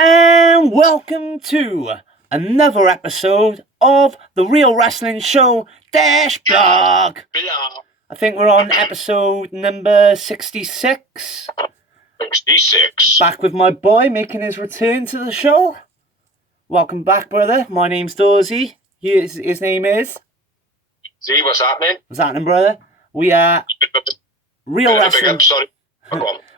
And welcome to another episode of the Real Wrestling Show Dash Blog. I think we're on episode number 66. 66. Back with my boy making his return to the show. Welcome back, brother. My name's Dorsey. His name is... See, what's happening? What's happening, brother? We are real wrestling... Sorry.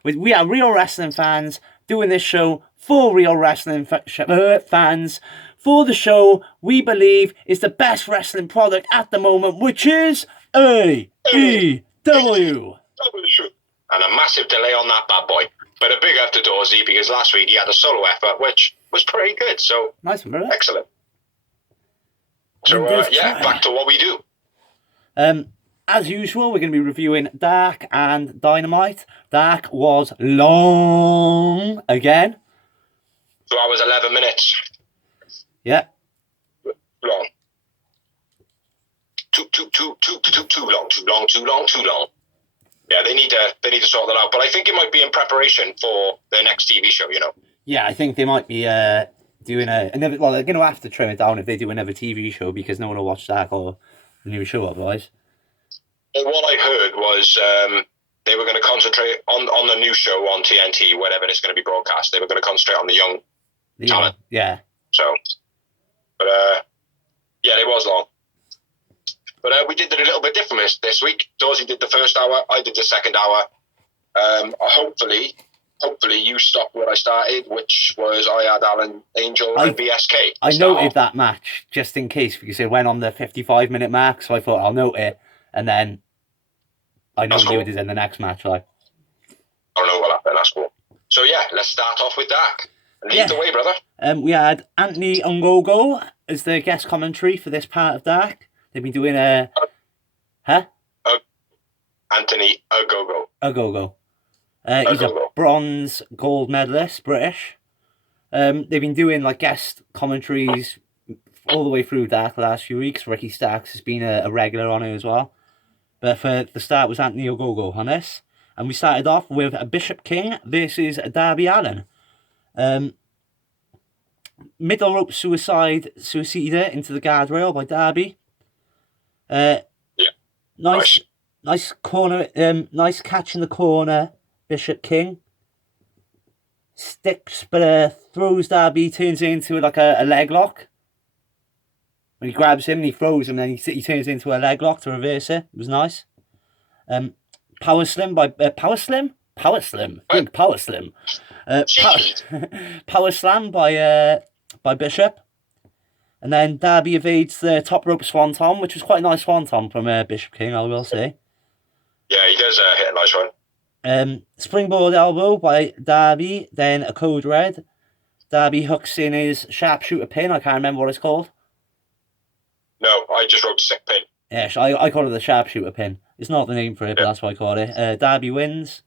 We are real wrestling fans doing this show for real wrestling fans. For the show we believe is the best wrestling product at the moment, which is AEW. And a massive delay on that bad boy. But a big up to Dorsey because last week he had a solo effort, which was pretty good. So nice one, brother. Excellent. So back to what we do. As usual, we're going to be reviewing Dark and Dynamite. Dark was long again. 2 hours 11 minutes. Yeah. Long. Too long. Yeah, they need to sort that out. But I think it might be in preparation for their next TV show, you know. Yeah, I think they might be doing another... Well, they're going to have to trim it down if they do another TV show because no one will watch Dark or the new show otherwise. Well, what I heard was they were going to concentrate on the new show on TNT, whenever it's going to be broadcast. They were going to concentrate on the young talent. Yeah. So, but yeah, it was long. But we did it a little bit different this week. Dorsey did the first hour, I did the second hour. Hopefully you stopped where I started, which was I had Alan Angel and BSK. I noted that match just in case because it went on the 55-minute mark, so I thought I'll note it, and then I know you did in the next match. Like, I don't know what happened. That's cool. So yeah, let's start off with Dark. Lead the way, brother. We had Anthony Ogogo as the guest commentary for this part of Dark. They've been doing Anthony Ogogo. Ogogo. He's a bronze gold medalist, British. They've been doing like guest commentaries all the way through Dark the last few weeks. Ricky Starks has been a regular on it as well. But for the start was Anthony Ogogo on this. And we started off with a Bishop King versus Darby Allin. Middle rope suicide into the guardrail by Darby. Nice corner, nice catch in the corner, Bishop King. Sticks, but throws Darby, turns it into like a leg lock. When he grabs him and he throws him, then he turns it into a leg lock to reverse it. It was nice. Power Slam by Bishop. And then Darby evades the top rope swanton, which was quite a nice swanton from Bishop King, I will say. Yeah, he does hit a nice one. Springboard elbow by Darby, then a code red. Darby hooks in his sharpshooter pin. I can't remember what it's called. No, I just wrote sick pin. Yeah, I call it the sharpshooter pin. It's not the name for it, but that's what I call it. Darby wins.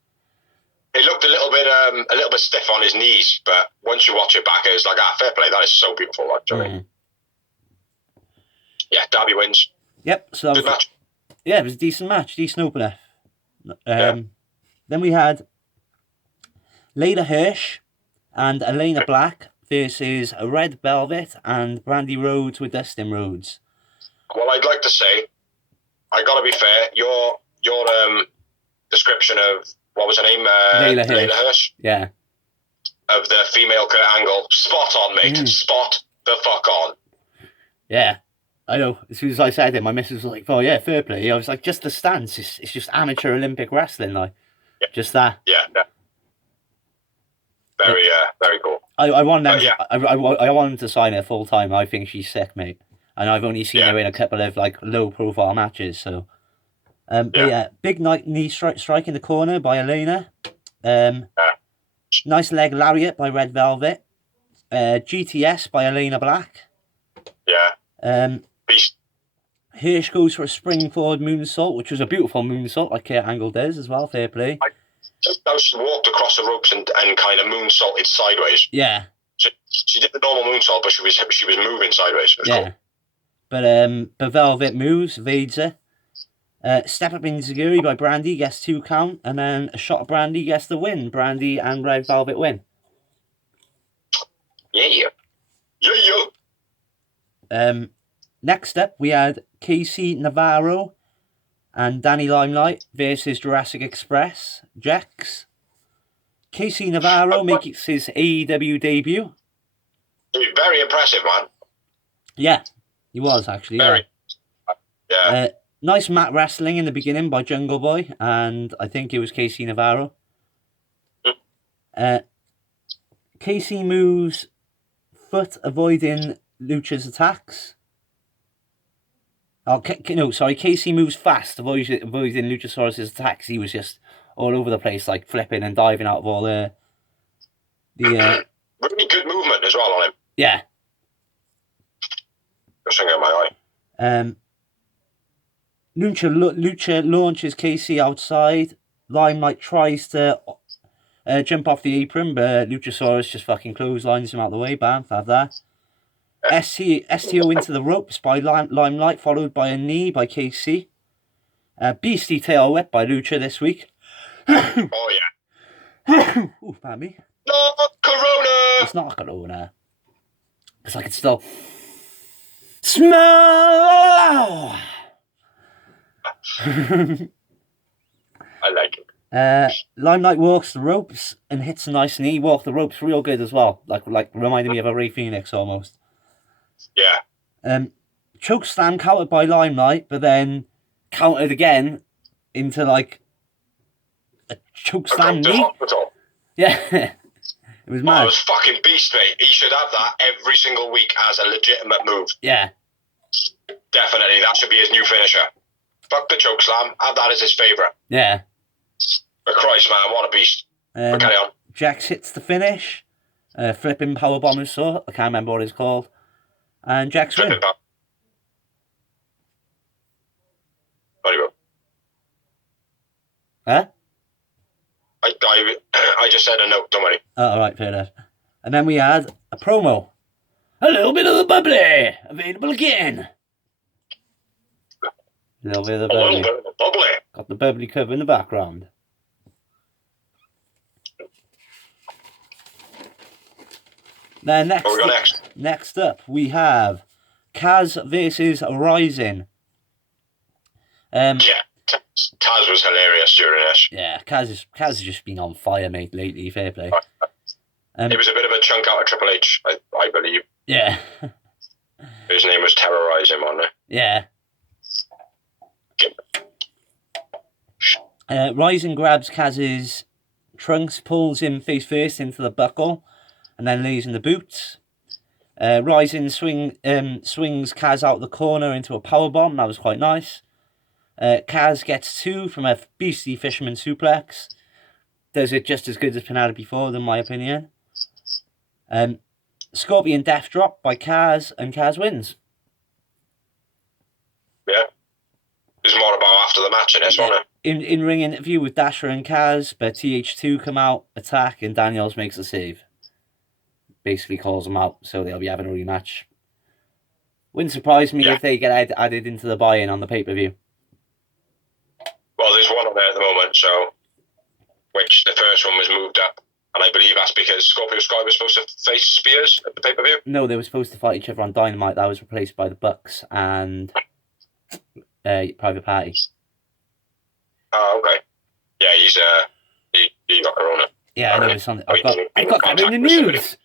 It looked a little bit stiff on his knees, but once you watch it back, it's like, fair play. That is so beautiful. Like, do you know what I mean? Yeah, Darby wins. Yep. So that good match. Yeah, it was a decent match, decent opener. Then we had Layla Hirsch and Elena Black versus Red Velvet and Brandy Rhodes with Dustin Rhodes. Well, I'd like to say, I gotta be fair. Your description of what was her name, Layla Hirsch. Yeah. Of the female Kurt Angle, spot on, mate. Spot the fuck on. Yeah. I know. As soon as I said it, my missus was like, "Oh yeah, fair play." I was like, "Just the stance. It's just amateur Olympic wrestling, like, just that." Yeah. Very cool. I want them. I want them to sign her full time. I think she's sick, mate. And I've only seen her in a couple of like low profile matches. So, big knee strike in the corner by Elena. Nice leg lariat by Red Velvet. GTS by Elena Black. Yeah. Beast. Hirsch goes for a springboard moonsault, which was a beautiful moonsault, like Kurt Angle does as well. Fair play. She walked across the ropes and kind of moonsaulted sideways. Yeah. She did the normal moonsault, but she was moving sideways. Yeah. Cool. But Velvet moves, evades her. Step up Inzaguri by Brandy gets 2 count, and then a shot of Brandy gets the win. Brandy and Red Velvet win. Yeah. Next up, we had Casey Navarro and Danny Limelight versus Jurassic Express, Jex. Casey Navarro makes his AEW debut. Very impressive, man. Yeah, he was actually. Very. Yeah. Nice mat wrestling in the beginning by Jungle Boy, and I think it was Casey Navarro. Casey moves foot, avoiding Lucha's attacks. Casey moves fast, avoiding Luchasaurus' attacks. He was just all over the place, like flipping and diving out of all the really good movement as well on him. Yeah. Just hanging out my eye. Lucha launches Casey outside. Limelight tries to jump off the apron, but Luchasaurus just fucking clotheslines him out of the way. Bam, have that. STO into the ropes by Limelight, followed by a knee by Casey. Beastie tail whip by Lucha this week. Oh, yeah. Ooh, pardon me. No, Corona! It's not a Corona. Because I can still smell. I like it. Limelight walks the ropes and hits a nice knee. Walked the ropes real good as well. Like reminding me of a Ray Phoenix almost. Yeah. Choke slam countered by Limelight, but then countered again into like a choke slam knee. Yeah. It was mad. Oh, it was fucking beast, mate. He should have that every single week as a legitimate move. Yeah. Definitely. That should be his new finisher. Fuck the choke slam. Have that as his favourite. Yeah. But Christ, man, what a beast. But carry on. Jax hits the finish. Flipping powerbomb and sort. I can't remember what it's called. And Jax wins. Huh? I just said a note, don't worry. Oh, alright, fair enough. And then we had a promo. A little bit of the bubbly. Available again. A little bit of the bubbly. A little bit of the bubbly. Got the bubbly cover in the background. Then next up, we have Kaz versus Rising. Yeah, Kaz was hilarious during this. Yeah, Kaz has just been on fire, mate, lately. Fair play. He was a bit of a chunk out of Triple H, I believe. Yeah. His name was Terrorize him on there. Yeah. Rising grabs Kaz's trunks, pulls him face first into the buckle, and then lays in the boots. Rising swings Kaz out of the corner into a powerbomb. That was quite nice. Kaz gets 2 from a beastly fisherman suplex. Does it just as good as Penelope Ford, in my opinion. Scorpion death drop by Kaz, and Kaz wins. Yeah. There's more about after the match in this one. In-ring interview with Dasher and Kaz, but TH2 come out, attack, and Daniels makes a save. Basically calls them out, so they'll be having a rematch. Wouldn't surprise me if they get added into the buy-in on the pay-per-view. Well, there's one on there at the moment, so which the first one was moved up, and I believe that's because Scorpio Sky was supposed to face Spears at the pay-per-view. No, they were supposed to fight each other on Dynamite. That was replaced by the Bucks and Private Party. Oh, okay. Yeah, he got Corona. Yeah, I know something. I got that in the news.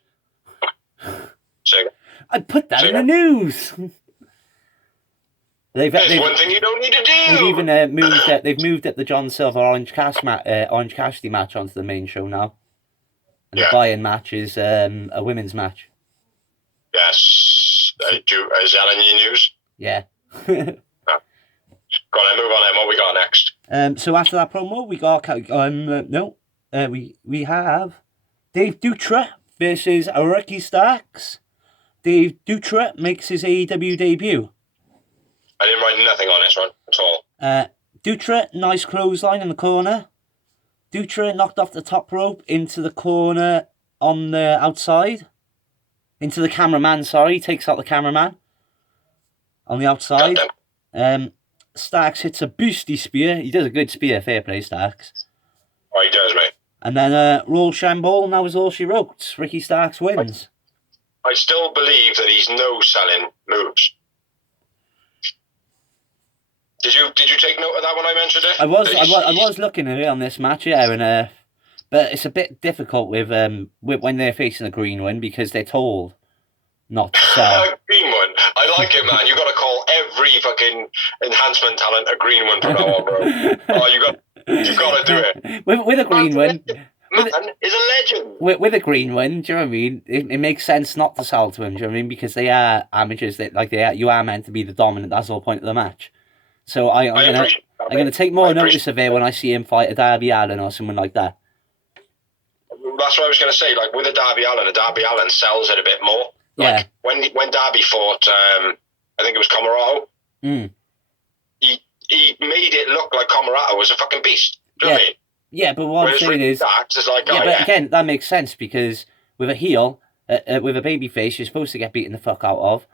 I put that in the news. There's one thing you don't need to do. They've even moved up the John Silver Orange Cassidy match onto the main show now. And the buy-in match is a women's match. Yes. Is that in your news? Yeah. Go on, move on. What we got next? So after that promo, we got we have Dave Dutra versus Ricky Starks. Dave Dutra makes his AEW debut. I didn't write nothing on this one at all. Dutra, nice clothesline in the corner. Dutra knocked off the top rope into the corner on the outside. Into the cameraman, takes out the cameraman on the outside. Starks hits a boosty spear. He does a good spear, fair play, Starks. Oh, he does, mate. And then Roll Shamble, and that was all she wrote. Ricky Starks wins. I still believe that he's no-selling moves. Did you take note of that when I mentioned it? I was looking at it on this match, yeah, and but it's a bit difficult with when they're facing a green one because they're told not to sell. Green one, I like it, man. You got to call every fucking enhancement talent a green one from now on, bro. Oh, you got to do it. With a green one. Man is a legend. With a green one, do you know what I mean? It makes sense not to sell to him, do you know what I mean? Because they are amateurs, you are meant to be the dominant, that's the whole point of the match. So I'm gonna take more notice of it when I see him fight a Darby Allin or someone like that. That's what I was gonna say. Like with a Darby Allin sells it a bit more. Like, yeah. When Darby fought, I think it was Comoroto. He made it look like Comoroto was a fucking beast. Do you know what I mean? Yeah, but what I'm saying is, again, that makes sense because with a heel, with a baby face, you're supposed to get beaten the fuck out of.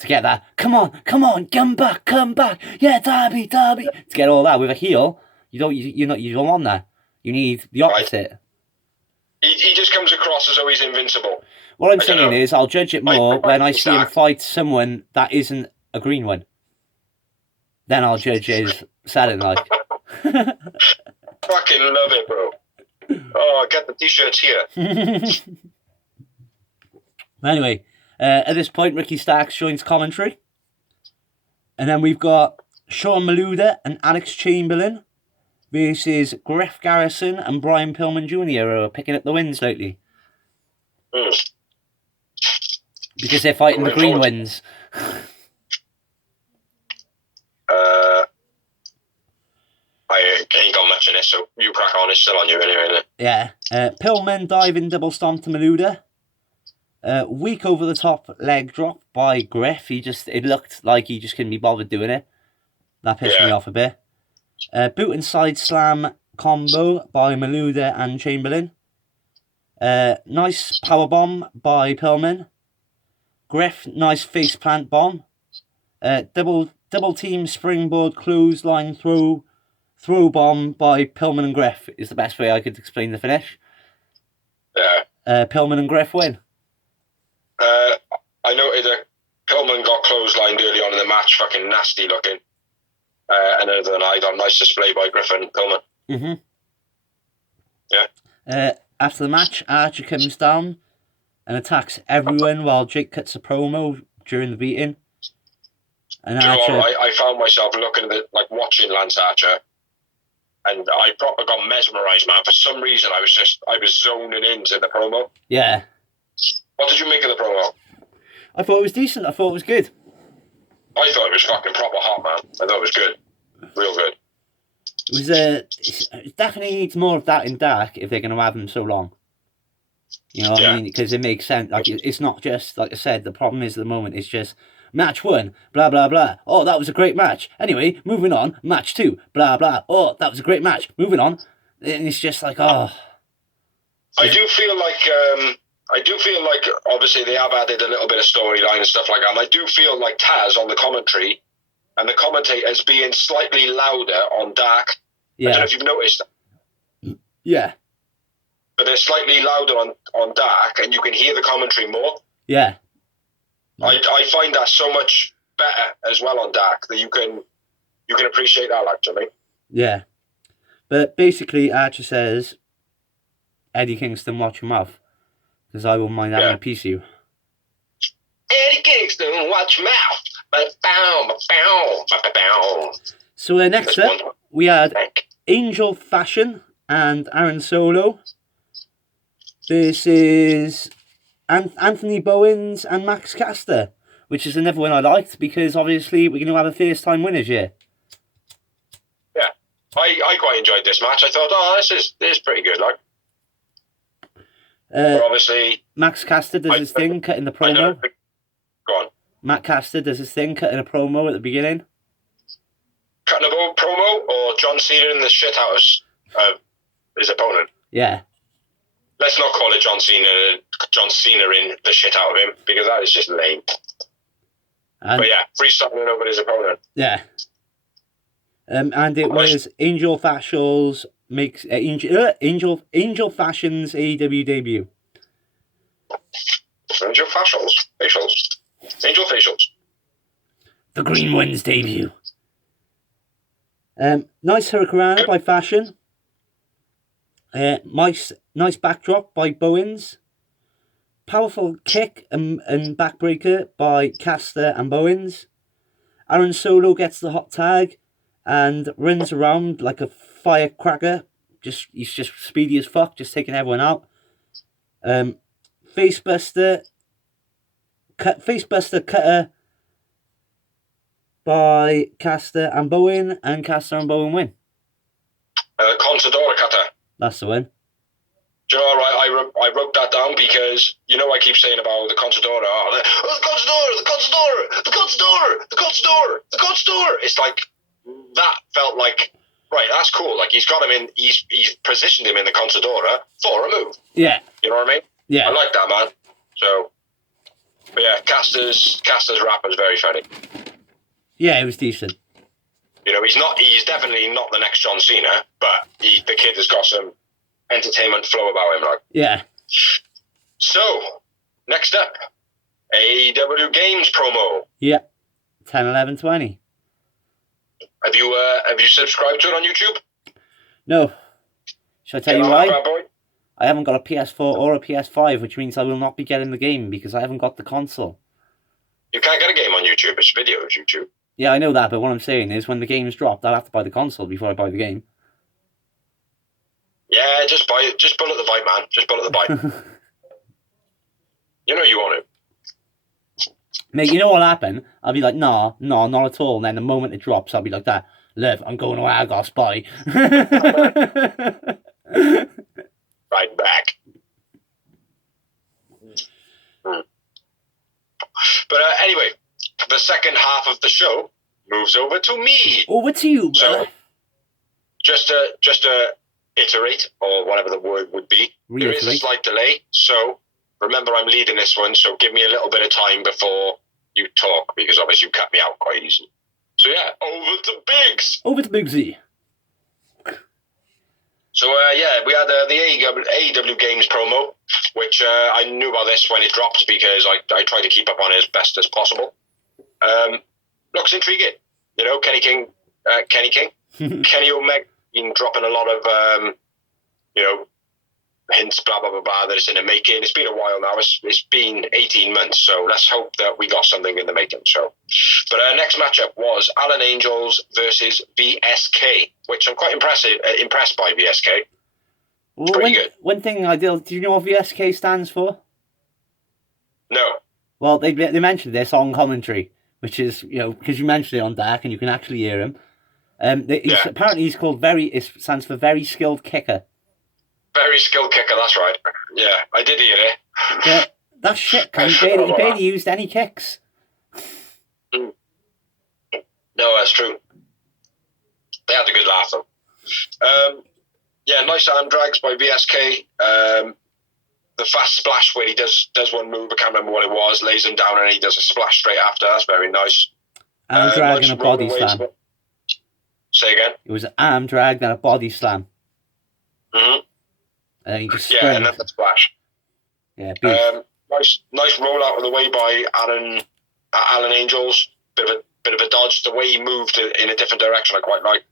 To get that, come on, come back, yeah, Darby. To get all that with a heel, you don't want that. You need the opposite. Right. He just comes across as though he's invincible. What I'm saying is, I'll judge it more when I see him fight someone that isn't a green one. Then I'll judge his selling like. Fucking love it, bro. Oh, get the t-shirts here. Anyway. At this point, Ricky Starks joins commentary. And then we've got Sean Maluda and Alex Chamberlain versus Griff Garrison and Brian Pillman Jr. who are picking up the wins lately. Because they're fighting the green wins. I ain't got much in this, so you crack on. It's still on you anyway. Yeah. Pillman diving double stomp to Maluda. Weak over the top leg drop by Griff. It looked like he just couldn't be bothered doing it. That pissed me off a bit. Boot and side slam combo by Maluda and Chamberlain. Nice power bomb by Pillman. Griff, nice face plant bomb. Double team springboard clothesline throw bomb by Pillman and Griff is the best way I could explain the finish. Yeah. Pillman and Griff win. I noted that Pillman got clotheslined early on in the match, fucking nasty looking. And other than I got a nice display by Griffin and Pillman. Yeah. After the match, Archer comes down and attacks everyone while Jake cuts a promo during the beating. And Archer, I found myself looking at it, like watching Lance Archer, and I proper got mesmerised, man. For some reason, I was zoning into the promo. Yeah. What did you make of the promo? I thought it was decent. I thought it was good. I thought it was fucking proper hot, man. I thought it was good. Real good. It definitely needs more of that in Dark if they're going to have them so long. You know what I mean? Because it makes sense. Like, it's not just, like I said, the problem is at the moment, it's just match 1, blah, blah, blah. Oh, that was a great match. Anyway, moving on. Match 2, blah, blah. Oh, that was a great match. Moving on. And it's just like, oh. I do feel like obviously they have added a little bit of storyline and stuff like that. And I do feel like Taz on the commentary and the commentators being slightly louder on Dark. Yeah. I don't know if you've noticed that. Yeah. But they're slightly louder on Dark and you can hear the commentary more. Yeah. I find that so much better as well on Dark that you can appreciate that actually. Yeah. But basically Archer says, Eddie Kingston, watch your mouth. Because I won't mind having a piece of you. Eddie Kingston, watch your mouth. So next up, we had Angel Fashion and Aaron Solo. This is Anthony Bowens and Max Caster, which is another one I liked because obviously we're going to have a first time winners here. Yeah, I quite enjoyed this match. I thought, this is pretty good, like. But obviously, Max Caster does his thing, cutting the promo. Go on. Matt Caster does his thing, cutting a promo at the beginning. Cutting a promo, or John Cena in the shit out of his opponent? Yeah. Let's not call it John Cena in the shit out of him, because that is just lame. But yeah, freestyling over his opponent. Yeah. And it was Angel Fashions makes Angel Fashion's AEW debut. Angel facials. Angel facials. The Green One's debut. Nice Hurricanrana by Fashion. Nice backdrop by Bowens. Powerful kick and backbreaker by Caster and Bowens. Aaron Solo gets the hot tag and runs around like a firecracker. He's just speedy as fuck, just taking everyone out. Facebuster cutter by Caster and Bowen, and Caster and Bowen win. Contadora cutter. That's the win. Do you know what, right? I wrote that down because, you know, I keep saying about the Contadora. The Contadora. It's like, that felt like, right, that's cool. Like, he's got him in, he's positioned him in the Contadora for a move. Yeah. You know what I mean? Yeah. I like that, man. So, but yeah, Caster's rap was very funny. Yeah, it was decent. You know, he's definitely not the next John Cena, but the kid has got some entertainment flow about him, like. Yeah. So, next up, AEW Games promo. Yeah. 10, 11, 20. Have you subscribed to it on YouTube? No. Shall I tell you why? I haven't got a PS4 or a PS5, which means I will not be getting the game because I haven't got the console. You can't get a game on YouTube. It's videos, YouTube. Yeah, I know that, but what I'm saying is when the game's dropped, I'll have to buy the console before I buy the game. Yeah, just buy it. Just bullet the bite, man. Just bullet the bite. You know you want it. Mate, you know what'll happen? I'll be like, no, not at all. And then the moment it drops, I'll be like that. Liv, I'm going away, I got a spy. Right back. But anyway, the second half of the show moves over to me. Over to you, brother. So, just to iterate, or whatever the word would be, there is a slight delay. So remember, I'm leading this one, so give me a little bit of time before you talk, because obviously you cut me out quite easily. So yeah, over to Biggs. Over to Biggsy. So yeah, we had the AEW Games promo, which I knew about this when it dropped because I tried to keep up on it as best as possible. Looks intriguing. You know, Kenny King, Kenny Omega been dropping a lot of, you know, hints, blah, blah, blah, blah, that it's in the making. It's been a while now. It's been 18 months, so let's hope that we got something in the making. So, but our next matchup was Alan Angels versus VSK, which I'm quite impressed by VSK. It's pretty good. One thing do you know what VSK stands for? No. Well, they mentioned this on commentary, which is, you know, because you mentioned it on Dark and you can actually hear him. Apparently he's called it stands for very skilled kicker. Very skilled kicker, that's right. Yeah, I did hear it. Yeah, that's shit, because he barely used any kicks. No, that's true. They had a good laugh, though. Yeah, nice arm drags by VSK. The fast splash where he does one move, I can't remember what it was, lays him down and he does a splash straight after. That's very nice. Arm drag and a body slam. Say again? It was an arm drag and a body slam. Mm-hmm. And then he just and then the splash. Yeah, nice roll out of the way by Alan Angels. Bit of a dodge. The way he moved in a different direction, I quite like.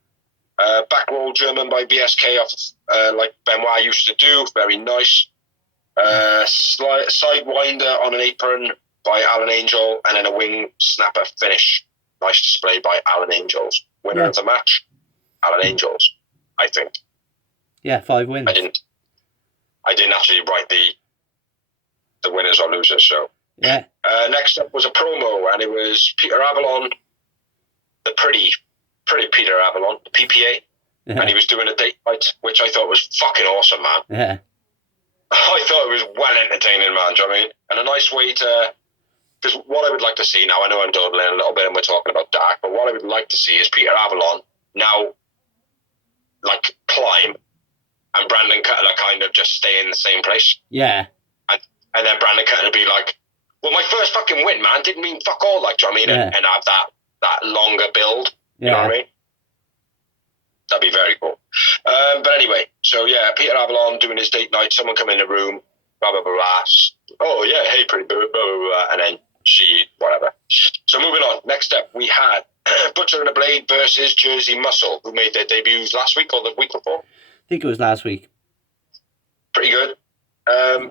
Back roll German by BSK off like Benoit used to do. Very nice. Sidewinder on an apron by Alan Angel, and then a wing snapper finish. Nice display by Alan Angels. Winner of the match, Alan Angels, I think. Yeah, 5 wins. I didn't actually write the winners or losers, so. Yeah. Next up was a promo, and it was Peter Avalon, the pretty Peter Avalon, the PPA, and he was doing a date fight, which I thought was fucking awesome, man. Yeah. I thought it was well entertaining, man, do you know what I mean? And a nice way to... Because what I would like to see now, I know I'm dawdling a little bit and we're talking about Dark, but what I would like to see is Peter Avalon now, like, climb, and Brandon Cutler kind of just stay in the same place. Yeah. And then Brandon Cutler be like, well, my first fucking win, man, didn't mean fuck all, like, do you know what I mean? Yeah. And have that longer build, you know what I mean? That'd be very cool. But anyway, so yeah, Peter Avalon doing his date night, someone come in the room, blah, blah, blah, blah. oh yeah, hey, pretty boo, boo, boo, and then she, whatever. So moving on. Next up, we had Butcher and the Blade versus Jersey Muscle, who made their debuts last week or the week before. I think it was last week. Pretty good.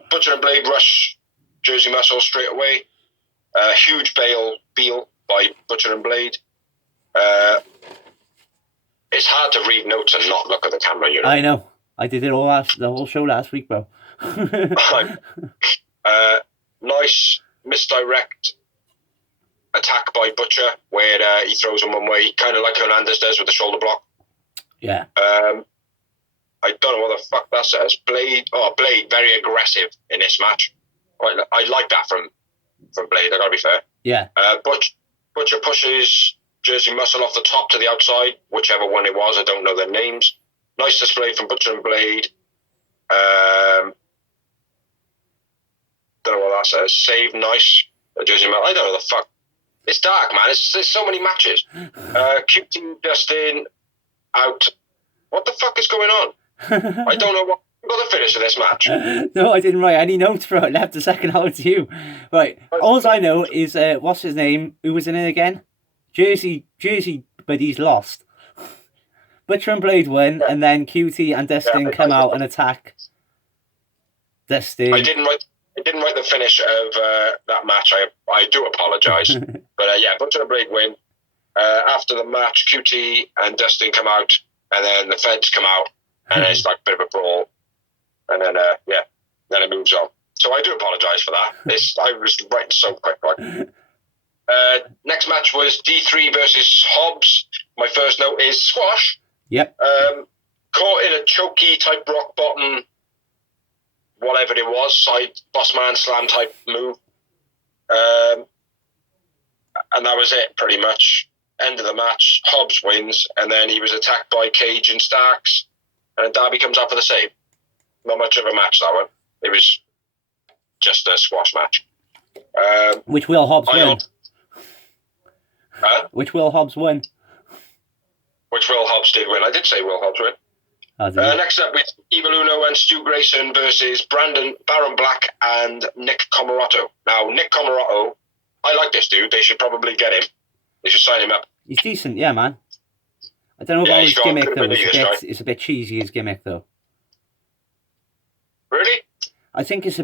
Butcher and Blade rush Jersey Muscle straight away. Huge Beal by Butcher and Blade. It's hard to read notes and not look at the camera, you know. I know. I did it the whole show last week, bro. Nice misdirect attack by Butcher where he throws him one way, kind of like Hernandez does with the shoulder block. Yeah. I don't know what the fuck that says. Blade, very aggressive in this match. I like that from Blade, I gotta be fair. Yeah. Butcher pushes Jersey Muscle off the top to the outside, whichever one it was, I don't know their names. Nice display from Butcher and Blade. Don't know what that says. Save, nice. Jersey Muscle, I don't know the fuck. It's dark, man. There's so many matches. QT Dustin out. What the fuck is going on? I don't know what got the finish of this match. No, I didn't write any notes, bro. I left a second out to you. Right. All I know is what's his name? Who was in it again? Jersey, but he's lost. Butcher and Blade win, and then QT and Dustin come out and attack Dustin. I didn't write the finish of that match. I do apologise, but Butcher and Blade win. After the match, QT and Dustin come out, and then the Feds come out, and it's like a bit of a brawl, and then then it moves on. So I do apologise for that. I was writing so quick. Right? Next match was D3 versus Hobbs. My first note is squash. Yep. Caught in a chokey type rock bottom, whatever it was, side bossman slam type move. And that was it, pretty much. End of the match, Hobbs wins, and then he was attacked by Cage and Starks, and Darby comes out for the save. Not much of a match, that one. It was just a squash match. Which will Hobbs win? Huh? Which will Hobbs win? Which Will Hobbs did win. I did say Will Hobbs win. Next up, we have Evil Uno and Stu Grayson versus Baron Black and Nick Comoroto. Now, Nick Comoroto, I like this dude. They should probably get him. They should sign him up. He's decent, yeah, man. I don't know about his gimmick, though. It's a bit cheesy, his gimmick, though. Really? I think it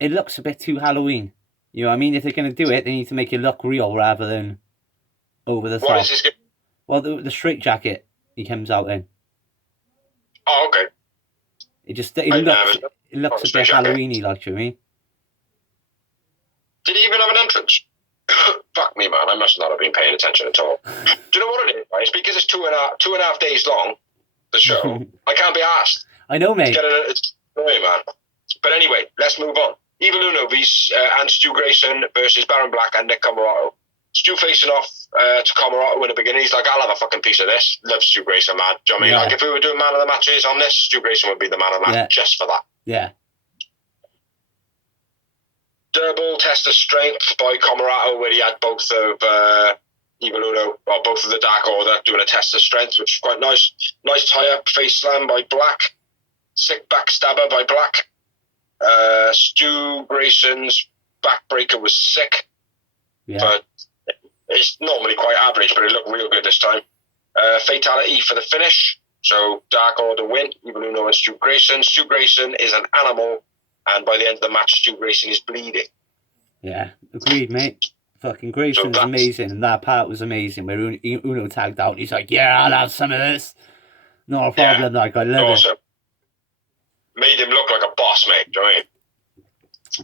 looks a bit too Halloween. You know what I mean? If they're going to do it, they need to make it look real rather than over the top. What is his gimmick? Well, the straight jacket he comes out in. Oh, okay. It looks a bit Halloween-y, like, you know what I mean? Did he even have an entrance? Fuck me, man. I must not have been paying attention at all. Do you know what it is, right? It's because it's two and a half days long, the show. I can't be asked. I know, mate. It's annoying, man. But anyway, let's move on. Evil Uno and Stu Grayson versus Baron Black and Nick Comoroto. Stu facing off to Comoroto in the beginning. He's like, I'll have a fucking piece of this. Love Stu Grayson, man. Do you know what I mean? Yeah. Like, if we were doing man of the matches on this, Stu Grayson would be the man of the match just for that. Yeah. Double test of strength by Comoroto, where he had both of Evil Uno, or both of the Dark Order doing a test of strength, which is quite nice. Nice tie-up face slam by Black. Sick backstabber by Black. Stu Grayson's backbreaker was sick, but it's normally quite average, but it looked real good this time. Fatality for the finish, so Dark Order win. Evil Uno and Stu Grayson. Stu Grayson is an animal, and by the end of the match, Stu Grayson is bleeding. Yeah, agreed, mate. Fucking Grayson's amazing, and that part was amazing where Uno tagged out. He's like, yeah, I'll have some of this. Not a problem, like, I love awesome. it. Made him look like a boss, mate. Do you know what I mean?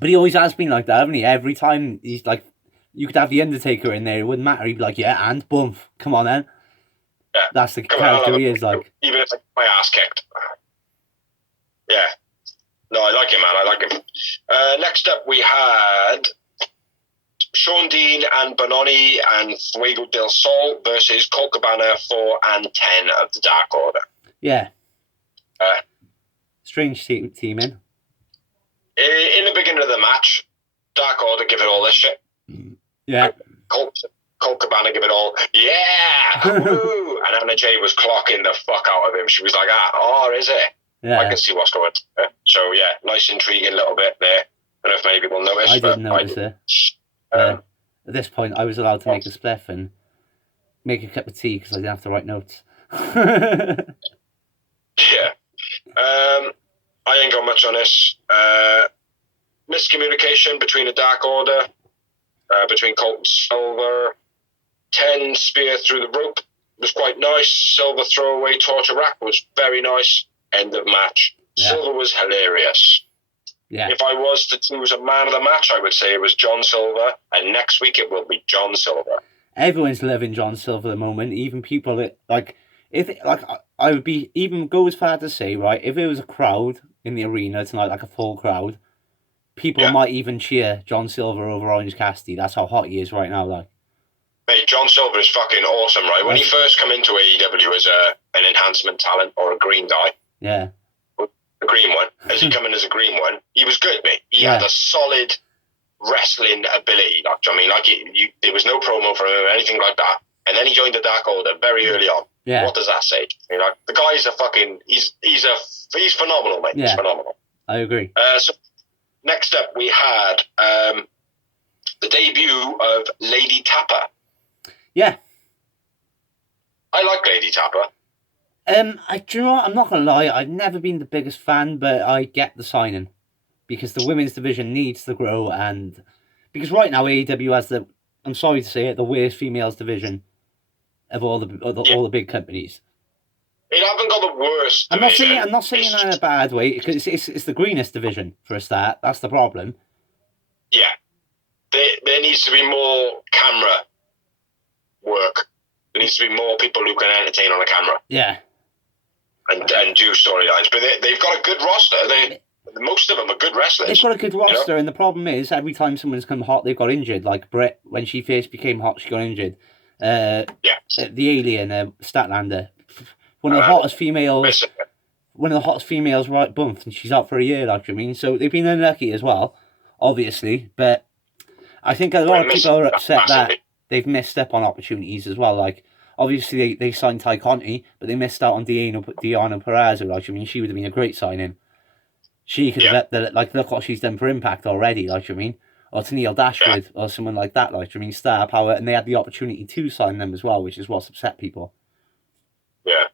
But he always has been like that, hasn't he? Every time he's like, you could have the Undertaker in there, it wouldn't matter. He'd be like, yeah, and boom, come on then. Yeah. That's the character he is like. Even if my ass kicked. Yeah. No, I like him, man. I like him. Next up, we had Sean Dean and Bononi and Fuego del Sol versus Colt Cabana 4 and 10 of the Dark Order. Yeah. Strange teaming. In the beginning of the match, Dark Order give it all this shit. Yeah. Colt Cabana give it all. Yeah! Woo! And Anna Jay was clocking the fuck out of him. She was like, is it? Yeah. I can see what's going on. So, yeah, nice intriguing little bit there. I don't know if many people noticed. I didn't notice it. At this point, I was allowed to make a spliff and make a cup of tea because I didn't have to write notes. Yeah. I ain't got much on this. Miscommunication between the Dark Order, between Colt and Silver. 10 spear through the rope was quite nice. Silver throwaway torture rack was very nice. End of match. Yeah. Silver was hilarious. Yeah. If I was to choose a man of the match, I would say it was John Silver, and next week it will be John Silver. Everyone's loving John Silver at the moment. Even people that I would be even go as far to say, right, if it was a crowd in the arena tonight, like a full crowd, people might even cheer John Silver over Orange Cassidy. That's how hot he is right now, like. Mate, John Silver is fucking awesome, right? When he first came into AEW as an enhancement talent or a green guy, a green one, as he come in as a green one, he was good, mate. He had a solid wrestling ability. Like, I mean, there was no promo for him or anything like that. And then he joined the Dark Order very early on. Yeah. What does that say? You know, the guy's a fucking, he's phenomenal, mate. Yeah. He's phenomenal. I agree. So next up, we had the debut of Lady Tapper. Yeah. I like Lady Tapper. Do you know what? I'm not going to lie. I've never been the biggest fan, but I get the signing. Because the women's division needs to grow, and because right now AEW has I'm sorry to say it, the worst females division of all the big companies. It haven't got the worst division. I'm not saying that in a bad way, because it's the greenest division, for a start. That's the problem. Yeah. There needs to be more camera work. There needs to be more people who can entertain on a camera. Yeah. And do storylines. But they've got a good roster. Most of them are good wrestlers. They've got a good roster, and the problem is, every time someone's come hot, they've got injured. Like Britt, when she first became hot, she got injured. The Alien, Statlander. One of the hottest females right bumped, and she's out for a year, like, I mean. So they've been unlucky as well, obviously. But I think a lot of people are upset that they've missed up on opportunities as well. Like, obviously they signed Ty Conti, but they missed out on Diana Perrazzo. Like, I mean, she would have been a great signing. She could have look what she's done for Impact already. Like, I mean, or to Neil Dashwood or someone like that. Like, I mean, star power, and they had the opportunity to sign them as well, which is what's upset people. Yeah.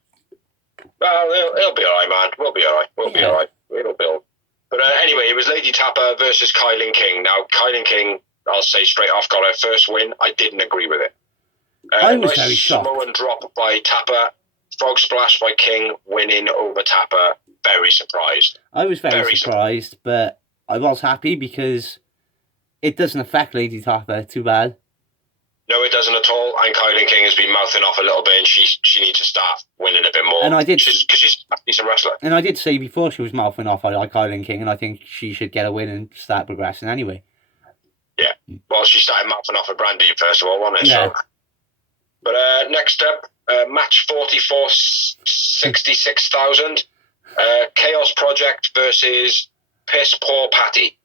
Well, it'll be all right, man. We'll be all right. We'll be all right. It'll build. But anyway, it was Lady Tapper versus Kylie King. Now, Kylie King, I'll say straight off, got her first win. I didn't agree with it. I was very shocked. Samoan drop by Tapper. Frog splash by King, winning over Tapper. Very surprised. I was very surprised, but I was happy because it doesn't affect Lady Tapper too bad. No, it doesn't at all. And Kylie King has been mouthing off a little bit, and she needs to start winning a bit more. And I did, because she's a decent wrestler. And I did say before she was mouthing off, I like Kylie King, and I think she should get a win and start progressing anyway. Yeah. Well, she started mouthing off a Brandy first of all, wasn't it? Yeah. So. But next up, match 44, 66,000. Chaos Project versus Piss Poor Patty.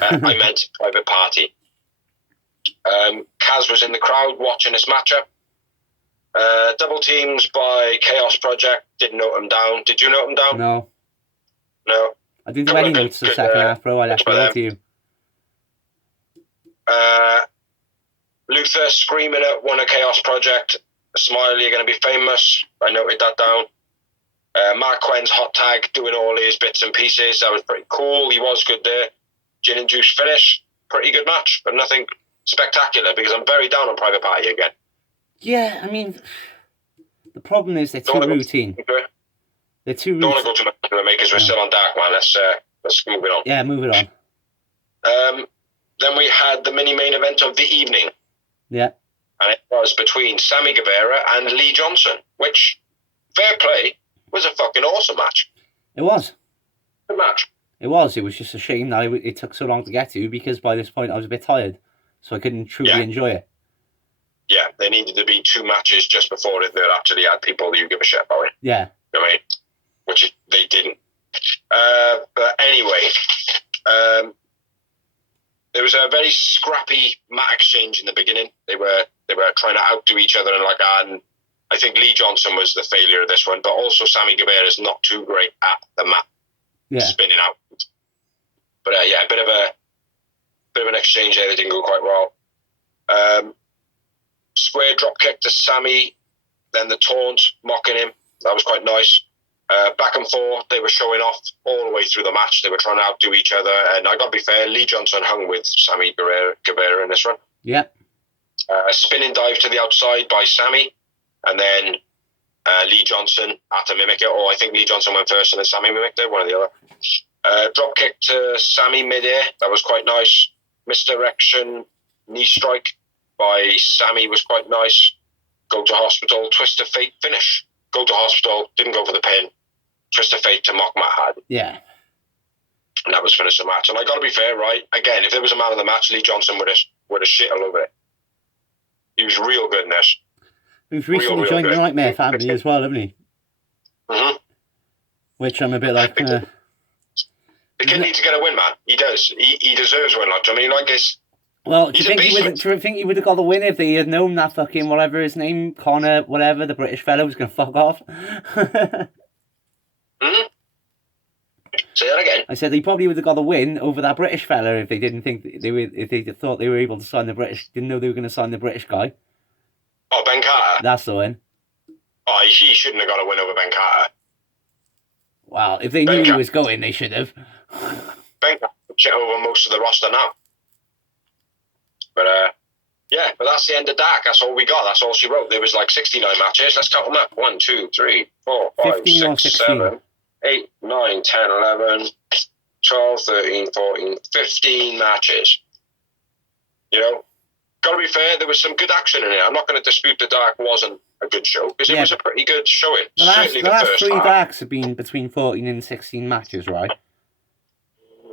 I meant Private Party. Kaz was in the crowd watching this matchup. Double teams by Chaos Project. Didn't note them down. Did you note them down? No. No. I didn't do any notes the second half, bro. I left it all to you. Luther screaming at one of Chaos Project. Smiley, you're going to be famous. I noted that down. Mark Quenn's hot tag doing all his bits and pieces. That was pretty cool. He was good there. Gin and Juice finish. Pretty good match, but nothing spectacular because I'm very down on Private Party again. Yeah, I mean, the problem is they're too routine. They're too routine. Don't want to go too much into it, because we're still on Dark, man. Let's move it on. Yeah, move it on. Then we had the mini-main event of the evening. Yeah. And it was between Sammy Guevara and Lee Johnson, which, fair play, was a fucking awesome match. It was. Good match. It was. It was just a shame that it took so long to get to, because by this point I was a bit tired, so I couldn't truly enjoy it. Yeah, there needed to be 2 matches just before it that actually had people that you give a shit about it. Yeah. You know what I mean? Which they didn't. But anyway, there was a very scrappy mat exchange in the beginning. They were trying to outdo each other and like that. And I think Lee Johnson was the failure of this one, but also Sammy Guevara is not too great at the mat spinning out. But a bit of a exchange there that didn't go quite well. Square drop kick to Sammy, then the taunt, mocking him. That was quite nice. Back and forth, they were showing off all the way through the match. They were trying to outdo each other, and I got to be fair, Lee Johnson hung with Sammy Guevara in this one. Yep. A spinning dive to the outside by Sammy, and then Lee Johnson had to mimic it, or I think Lee Johnson went first and then Sammy mimicked it, one or the other. Drop kick to Sammy mid-air, that was quite nice. Misdirection knee strike by Sammy was quite nice. Go to hospital, twist of fate, finish. Go to hospital, didn't go for the pin. Twist of fate to mock Matt Hardy. Yeah. And that was finish the match. And I got to be fair, right? Again, if there was a man of the match, Lee Johnson would have shit all over it. He was real good in this. He's recently joined the Nightmare family as well, hasn't he? Mm-hmm. Which I'm a bit like... The kid needs to get a win, man. He does. He deserves a win. Like, I mean, like this... Well, do you think he would have got the win if they had known that fucking whatever his name, Connor, whatever, the British fellow was going to fuck off? Say that again. I said he probably would have got the win over that British fella if they didn't think if they thought they were able to sign the British, didn't know they were going to sign the British guy. Oh, Ben Carter. That's the win. Oh, he shouldn't have got a win over Ben Carter. Well, if they knew he was going, they should have. Ben Carter shit over most of the roster now. But yeah, but that's the end of Dark. That's all we got. That's all she wrote. There was like 69 matches. Let's count them up. 1, 2, 3, 4, 5, 6, 7, 8, 9, 10, 11, 12, 13, 14, 15 matches. You know, gotta be fair, there was some good action in it. I'm not going to dispute the Dark wasn't a good show, because it was a pretty good showing. The last three Darks have been between 14 and 16 matches, right?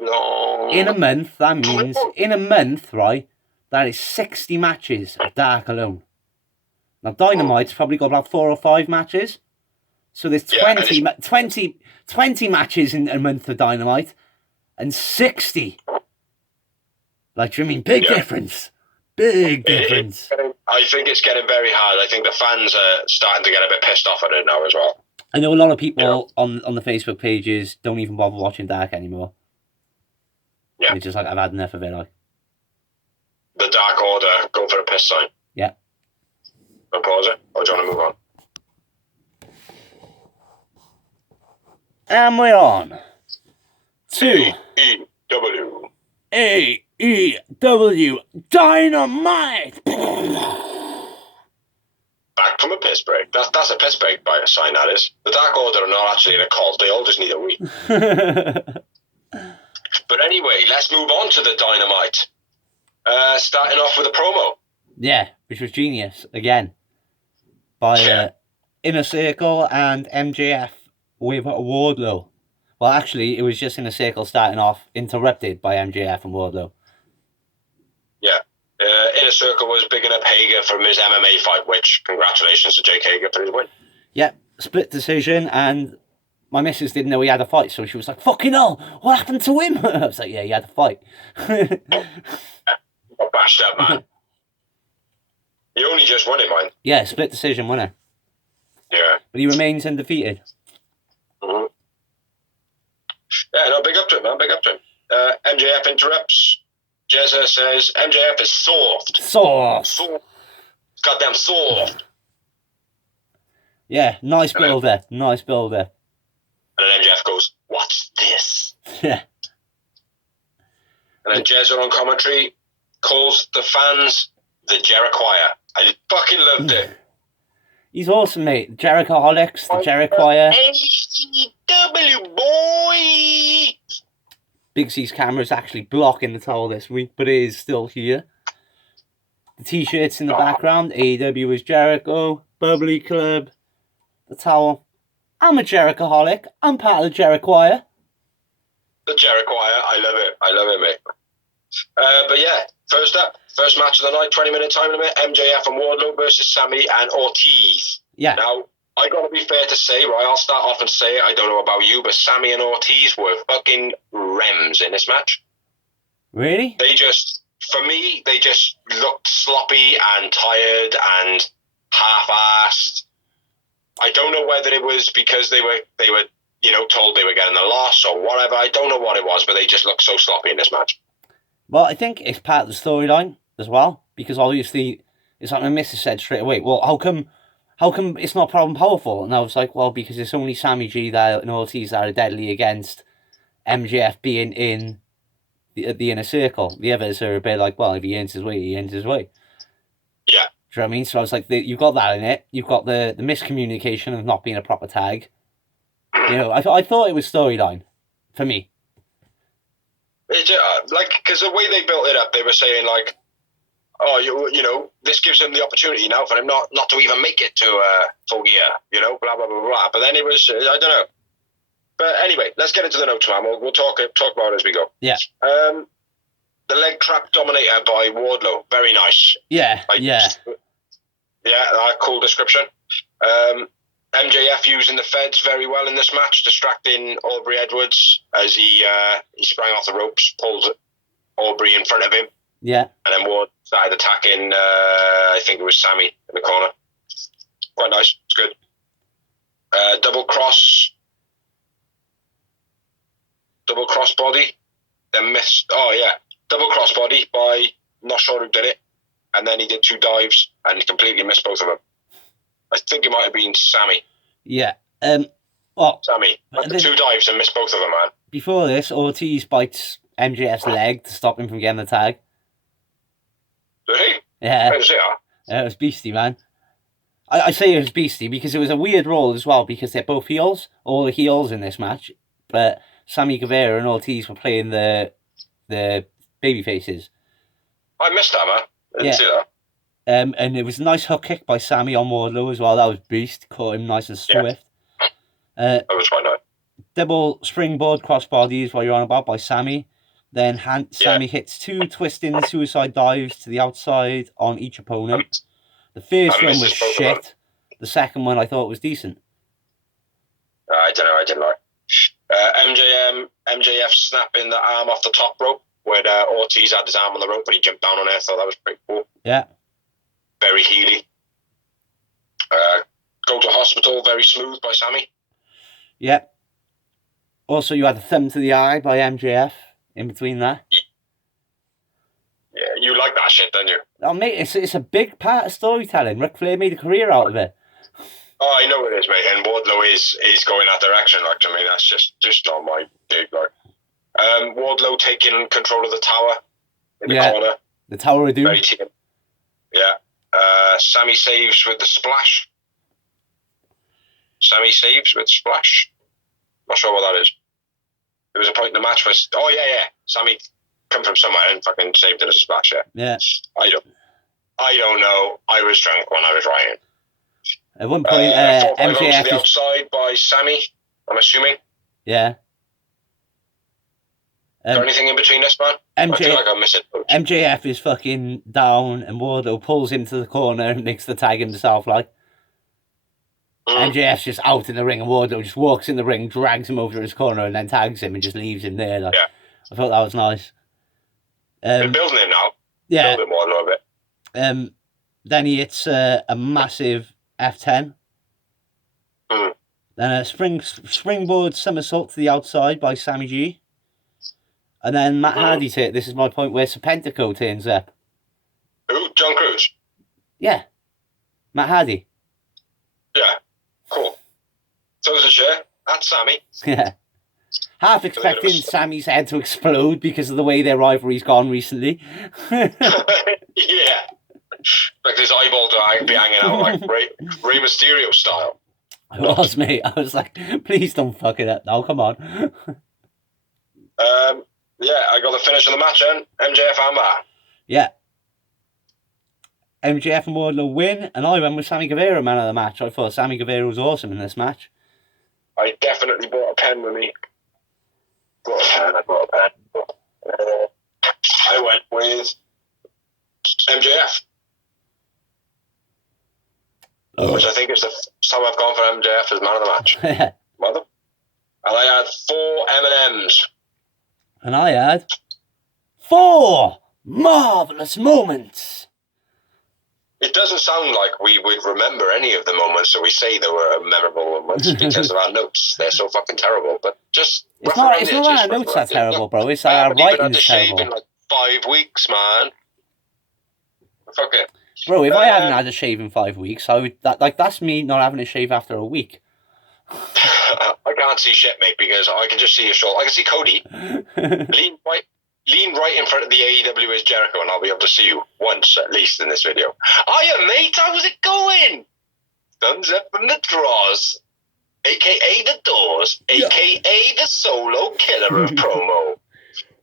No. In a month, that means, in a month, right, that is 60 matches of Dark alone. Now, Dynamite's probably got about 4 or 5 matches. So there's 20 matches in a month of Dynamite and 60. Like, do you mean big difference? Big difference. I think it's getting very hard. I think the fans are starting to get a bit pissed off at it now as well. I know a lot of people on the Facebook pages don't even bother watching Dark anymore. Yeah. It's just like, I've had enough of it, like. The Dark Order, go for a piss sign. Yeah. I'll pause it, or do you want to move on? And we're on to AEW. AEW Dynamite. Back from a piss break. That's a piss break by a sign, that is. The Dark Order are not actually in a cult. They all just need a wee. But anyway, let's move on to the Dynamite. Starting off with a promo. Yeah, which was genius again by Inner Circle and MJF with Wardlow. Well, actually, it was just Inner Circle starting off, interrupted by MJF and Wardlow. Yeah. Inner Circle was bigging up Hager from his MMA fight, which congratulations to Jake Hager for his win. Yeah, split decision, and my missus didn't know he had a fight, so she was like, "Fucking hell, what happened to him?" I was like, "Yeah, he had a fight." Got bashed up, man. He only just won it, man. Yeah, split decision winner. Yeah. But he remains undefeated. Mm-hmm. Yeah, no, big up to him, man. Big up to him. MJF interrupts. Jezza says MJF is soft. Soft. Goddamn soft. Yeah, nice build there. Nice build there. And then MJF goes, "What's this?" Yeah. And then Jezza on commentary calls the fans the Jerichoir. I fucking loved it. He's awesome, mate. The Jerichoholics, the Jerichoir. AEW, boy! Big C's camera's actually blocking the towel this week, but it is still here. The t-shirts in the background. AEW is Jericho. Bubbly Club. The towel. I'm a Jerichoholic. I'm part of the Jerichoir. The Jerichoir. I love it. I love it, mate. But yeah, first up, first match of the night, 20-minute time limit, MJF and Wardlow versus Sammy and Ortiz. Yeah. Now, I gotta be fair to say, right, I'll start off and say it, I don't know about you, but Sammy and Ortiz were fucking rems in this match. Really? They just, for me, they just looked sloppy and tired and half-assed. I don't know whether it was because they were told they were getting the loss or whatever. I don't know what it was, but they just looked so sloppy in this match. Well, I think it's part of the storyline as well, because obviously it's like my missus said straight away, well, how come it's not Proud and Powerful? And I was like, well, because it's only Sammy G that and Ortiz that are deadly against MJF being in the inner circle. The others are a bit like, well, if he earns his way, he earns his way. Yeah. Do you know what I mean? So I was like, you've got that in it. You've got the miscommunication of not being a proper tag. You know, I thought it was storyline for me. Because the way they built it up, they were saying like, oh, you know, this gives him the opportunity now for him not to even make it to full year, you know, blah blah blah blah. But then it was, I don't know. But anyway, let's get into the notes, man. We'll talk about it as we go. Yeah. The leg trap dominator by Wardlow, very nice. Yeah. Yeah. Cool description. MJF using the feds very well in this match, distracting Aubrey Edwards as he sprang off the ropes, pulled Aubrey in front of him. Yeah. And then Ward started attacking, I think it was Sammy in the corner. Quite nice. It's good. Double cross body. Then missed. Oh, yeah. Double cross body by, not sure who did it. And then he did 2 dives and he completely missed both of them. I think it might have been Sammy. Yeah. Sammy. The 2 dives and missed both of them, man. Before this, Ortiz bites MJF's leg to stop him from getting the tag. Did he? Yeah. Where does it at? It was beastie, man. I say it was beastie because it was a weird role as well, because they're both heels, all the heels in this match. But Sammy Guevara and Ortiz were playing the baby faces. I missed that, man. I didn't see that. And it was a nice hook kick by Sammy on Wardlow as well. That was beast. Caught him nice and swift. That was quite nice. Double springboard crossbodies while you're on about by Sammy. Then Sammy hits 2 twisting suicide dives to the outside on each opponent. The first one was shit. The second one I thought was decent. I don't know. I didn't like. MJF snapping the arm off the top rope when Ortiz had his arm on the rope and he jumped down on it. I thought that was pretty cool. Yeah. Very heely. Go to hospital, very smooth by Sammy. Yeah. Also, you had a thumb to the eye by MJF in between that. Yeah, you like that shit, don't you? Oh, mate, it's a big part of storytelling. Ric Flair made a career out of it. Oh, I know it is, mate. And Wardlow is going that direction. Like, I mean, that's just not my dig. Like, Wardlow taking control of the tower in the corner. The Tower of Doom. Very team. Yeah. Sammy saves with the splash. Not sure what that is. There was a point in the match where, Sammy come from somewhere and fucking saved it as a splash. Yeah. I don't know. I was drunk when I was writing. At one point, MJF to the outside by Sammy, I'm assuming. Yeah. Is there anything in between this, man? I feel like I missed it. MJF is fucking down and Wardlow pulls him to the corner and makes the tag himself, like. MJF's just out in the ring and Wardlow just walks in the ring, drags him over to his corner and then tags him and just leaves him there. Like. Yeah. I thought that was nice. They're building him now. Yeah. Building Wardlow a bit. Then he hits a massive F10. Then a springboard somersault to the outside by Sammy G. And then Matt Hardy's hit. This is my point where Serpentico turns up. Who? John Cruz? Yeah. Matt Hardy. Yeah. Cool. Throws a chair at Sammy. Yeah. Half expecting Sammy's head to explode because of the way their rivalry's gone recently. Yeah. Like his eyeball to be hanging out like Rey Mysterio style. I was, mate. I was like, please don't fuck it up now. Come on. Yeah, I got the finish of the match then. MJF and Matt. Yeah. MJF and Wardlow win, and I went with Sammy Guevara man of the match. I thought Sammy Guevara was awesome in this match. I definitely brought a pen with me. I brought a pen. I went with MJF. Which I think is the first time I've gone for MJF as man of the match. Mother. And I had 4 M&Ms. And I had 4 marvellous moments. It doesn't sound like we would remember any of the moments that we say there were memorable moments because of our notes. They're so fucking terrible. But just it's not our notes are terrible, bro. It's our writing's terrible. Like 5 weeks, man. Fuck it. Bro, if I haven't had a shave in 5 weeks, that's me not having a shave after a week. I can't see shit, mate, because I can just see your shoulder. I can see Cody. lean right in front of the AEW as Jericho, and I'll be able to see you once at least in this video. Hiya, mate. How's it going? Thumbs up from the draws, aka the doors, aka the solo killer of promo.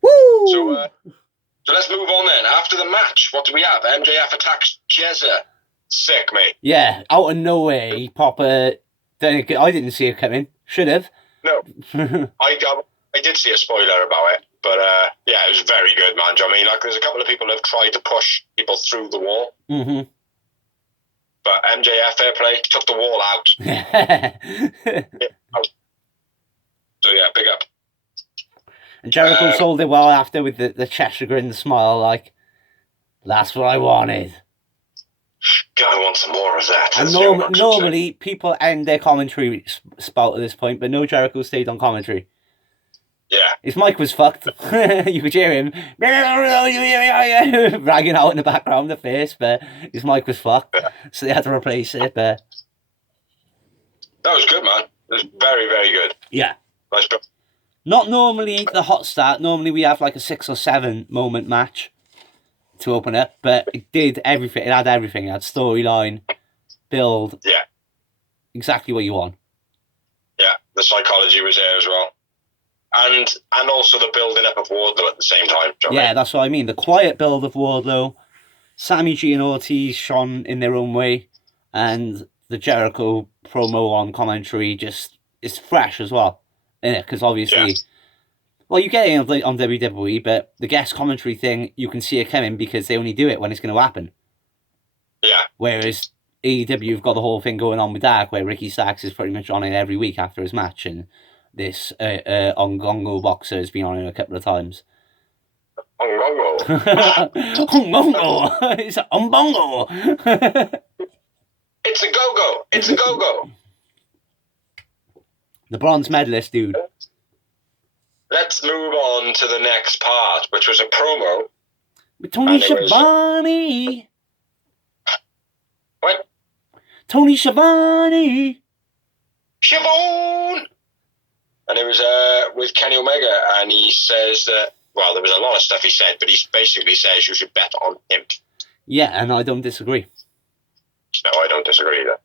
Woo! So let's move on then. After the match, what do we have? MJF attacks Jezza. Sick, mate. Yeah, out of nowhere, he pop a... I didn't see it coming. Should have. No. I did see a spoiler about it, but yeah, it was very good, man. Do you know what I mean? Like, there's a couple of people who have tried to push people through the wall. Mm-hmm. But MJF, fair play, took the wall out. So yeah, big up. And Jericho sold it well after with the Cheshire grin smile, like, that's what I wanted. I want some more of that. And normally people end their commentary spout at this point, but no, Jericho stayed on commentary. Yeah. His mic was fucked. You could hear him ragging out in the background, the face, but his mic was fucked. Yeah. So they had to replace it. But that was good, man. It was very, very good. Yeah. Nice. Not normally the hot start. Normally we have like a 6 or 7 moment match to open up, but it did everything. It had everything. It had storyline, build. Yeah. Exactly what you want. Yeah, the psychology was there as well. And also the building up of Wardlow at the same time. Yeah, that's what I mean. The quiet build of Wardlow, Sammy G and Ortiz shone in their own way, and the Jericho promo on commentary just is fresh as well. Because obviously, well, you get it on WWE, but the guest commentary thing, you can see it coming because they only do it when it's going to happen. Yeah. Whereas AEW, you've got the whole thing going on with Dark, where Ricky Starks is pretty much on it every week after his match, and this Ongongo boxer has been on it a couple of times. Ongongo? Ongongo! It's an Umbongo! It's a go-go! It's a go-go! The bronze medalist, dude. Let's move on to the next part, which was a promo. With Tony Schiavone. What? Tony Schiavone. Schiavone! And it was with Kenny Omega, and he says that, well, there was a lot of stuff he said, but he basically says you should bet on him. Yeah, and I don't disagree. No, I don't disagree either.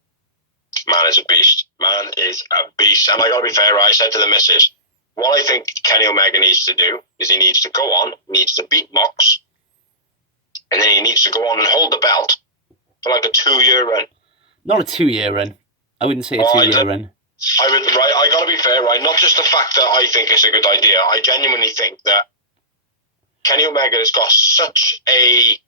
Man is a beast. Man is a beast. And I gotta be fair, I said to the missus, what I think Kenny Omega needs to do is he needs to go on, he needs to beat Mox, and then he needs to go on and hold the belt for like a 2-year run. Not a 2-year run. I wouldn't say a 2-year run. I gotta be fair, right? Not just the fact that I think it's a good idea. I genuinely think that Kenny Omega has got such a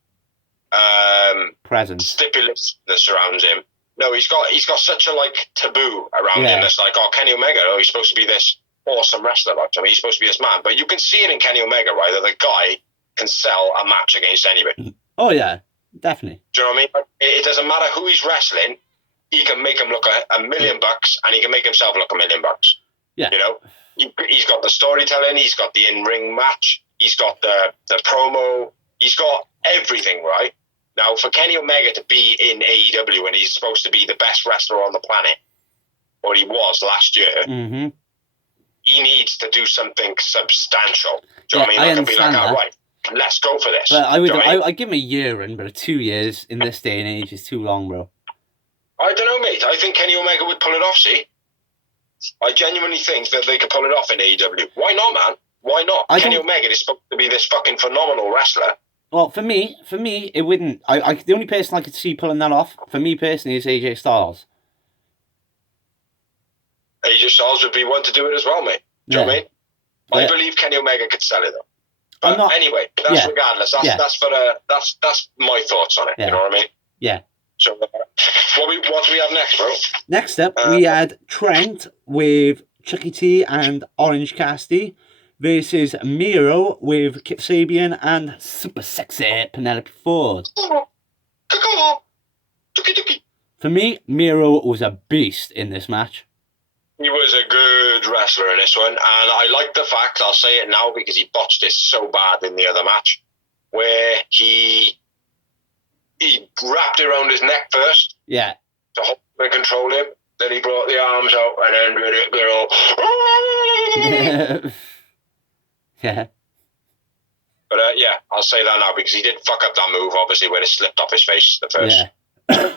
presence, stipulation that surrounds him. No, he's got such a like taboo around him. That's like, oh, Kenny Omega, he's supposed to be this awesome wrestler. Like, I mean, he's supposed to be this man. But you can see it in Kenny Omega, right? That the guy can sell a match against anybody. Oh yeah, definitely. Do you know what I mean? Like, it doesn't matter who he's wrestling. He can make him look $1 million, and he can make himself look $1 million. Yeah. You know, he's got the storytelling. He's got the in-ring match. He's got the promo. He's got everything, right? Now, for Kenny Omega to be in AEW when he's supposed to be the best wrestler on the planet, or he was last year, he needs to do something substantial. Do you know what I mean? I can understand be like, all right, let's go for this. But I'd give him a year in, but 2 years in this day and age is too long, bro. I don't know, mate. I think Kenny Omega would pull it off, see? I genuinely think that they could pull it off in AEW. Why not, man? Why not? Kenny Omega is supposed to be this fucking phenomenal wrestler. Well, for me, it wouldn't. The only person I could see pulling that off, for me personally, is AJ Styles. AJ Styles would be one to do it as well, mate. Do you know what I mean? I believe Kenny Omega could sell it, though. But anyway, that's regardless. That's my thoughts on it. Yeah. You know what I mean? Yeah. So, what do we have next, bro? Next up, we had Trent with Chucky T and Orange Cassidy versus Miro with Kip Sabian and super sexy Penelope Ford. For me, Miro was a beast in this match. He was a good wrestler in this one, and I like the fact, I'll say it now because he botched it so bad in the other match, wrapped it around his neck first. Yeah. To hold and control him. Then he brought the arms out and then did it all. Yeah. But yeah, I'll say that now because he did fuck up that move, obviously, when it slipped off his face the first. Yeah.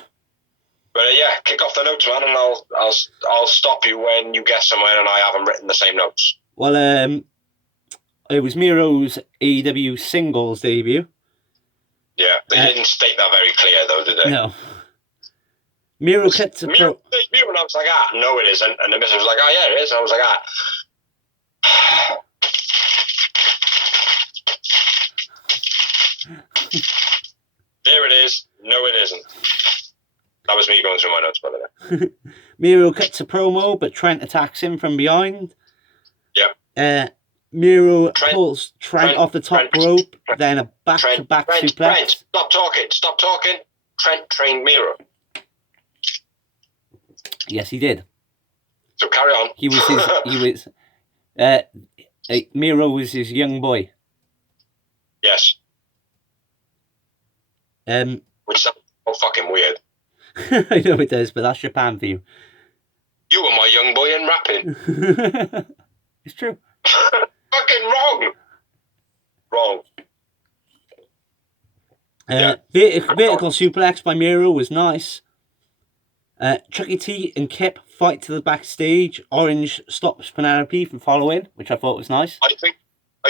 But yeah, kick off the notes, man, and I'll stop you when you get somewhere and I haven't written the same notes. Well, it was Miro's AEW singles debut. Yeah, they didn't state that very clear, though, did they? No. Miro cut to Miro, and I was like, no, it isn't. And the missus was like, yeah, it is. And I was like, there it is. No, it isn't. That was me going through my notes, by the way. Miro cuts a promo, but Trent attacks him from behind. Yep. Miro pulls Trent off the top rope, then a back-to-back suplex. Trent, stop talking. Trent trained Miro. Yes, he did. So carry on. Miro was his young boy. Yes. Which sounds so fucking weird. I know it does, but that's Japan for you. You were my young boy in rapping. It's true. Fucking wrong. Vertical suplex by Miro was nice. Chucky T and Kip fight to the backstage. Orange stops Penelope from following, which I thought was nice. I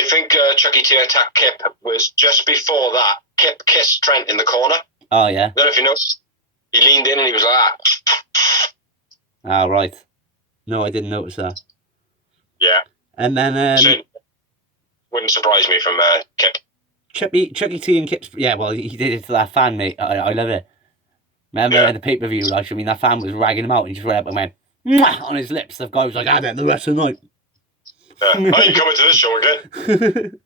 think Chucky T attacked Kip was just before that. Kip kissed Trent in the corner. Oh, yeah. I don't know if you noticed. He leaned in and he was like that. Ah, right. No, I didn't notice that. Yeah. And then... wouldn't surprise me from Kip. Chucky T and Kip's... Yeah, well, he did it to that fan, mate. I love it. Remember at the pay-per-view, like, I mean, that fan was ragging him out and he just went up and went, mwah, on his lips. The guy was like, that the rest of the night. Yeah. Are you coming to this show again?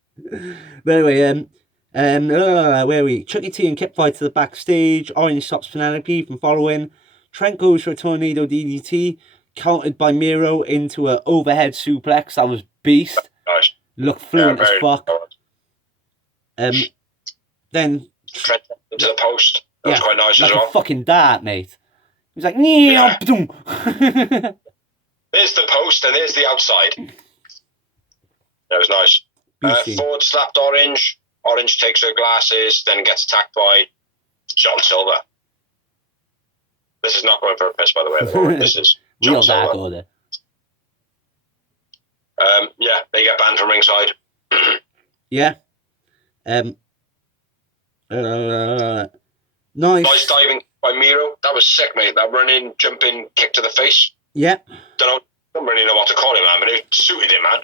But anyway, where are we? Chucky T and Kip fight to the backstage. Orange stops Penelope from following. Trent goes for a tornado DDT, countered by Miro into an overhead suplex. That was beast. Nice. Looked fluent as fuck. Then Trent into the post. That was quite nice like as well. A fucking dart, mate. He was like, yeah. There's the post and there's the outside. That was nice. Ford slapped Orange. Orange takes her glasses, then gets attacked by John Silver. This is not going for a piss, by the way. This is John Silver. Yeah, they get banned from ringside. Yeah. Nice diving by Miro. That was sick, mate. That running, jumping kick to the face. Yeah. Don't really know what to call him, man, but it suited him, man.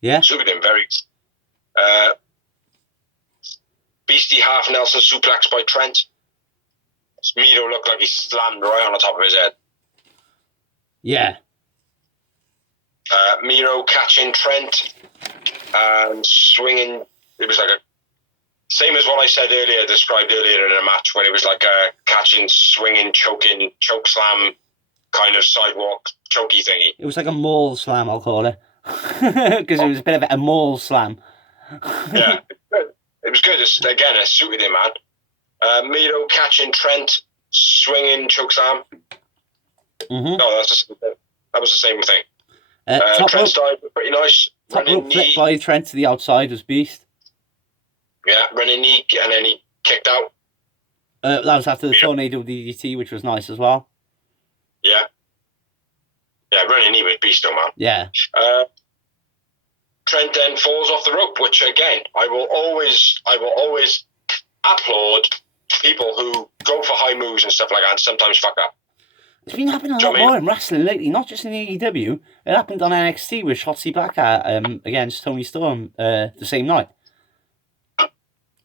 Yeah. Suited him very. Beastie half Nelson suplex by Trent. Miro looked like he slammed right on the top of his head. Yeah. Miro catching Trent and swinging. It was like a same as what I said earlier, described earlier in a match when it was like a catching, swinging, choking, choke slam kind of sidewalk chokey thingy. It was like a mall slam, I'll call it, because it was a bit of a mall slam. Yeah, it was good. Again, it suited him, man. Miro catching Trent, swinging choke slam. Mm-hmm. No, that was the same thing. rope, Trent started pretty nice. Top rope flip by Trent to the outside was beast. Yeah, running knee, and then he kicked out. That was after the tornado DDT, which was nice as well. Yeah. Yeah, running knee with beast, though, man. Yeah. Trent then falls off the rope, which again, I will always applaud people who go for high moves and stuff like that and sometimes fuck up. It's been happening a lot more in wrestling lately, not just in the AEW. It happened on NXT with Shotzi Blackheart against Toni Storm the same night.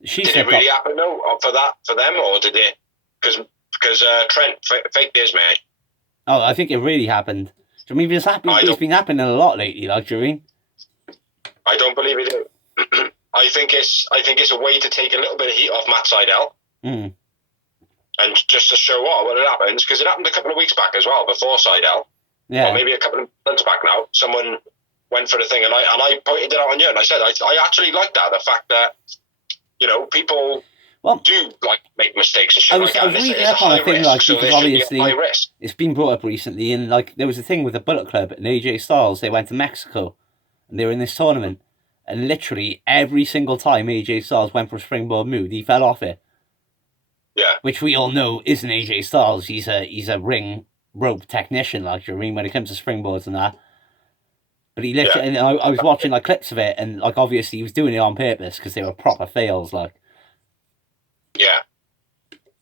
Did it really happen though for them, or did it? Because Trent faked his, mate. Oh, I think it really happened. I mean, it's been happening a lot lately. Like, do you mean? I don't believe it did. I think it's a way to take a little bit of heat off Matt Sydal, and just to show what it happens, because it happened a couple of weeks back as well before Sydal. Yeah. Or maybe a couple of months back now. Someone went for the thing, and I pointed it out on you, and I said I actually like that, the fact that people do make mistakes and shit I was reading up on a thing because obviously it's been brought up recently, and there was a thing with the Bullet Club and AJ Styles. They went to Mexico, and they were in this tournament, and literally every single time AJ Styles went for a springboard move, he fell off it. Yeah. Which we all know isn't AJ Styles. He's a ring rope technician, when it comes to springboards and that. But he literally, and I was watching clips of it, and obviously he was doing it on purpose because they were proper fails, Yeah,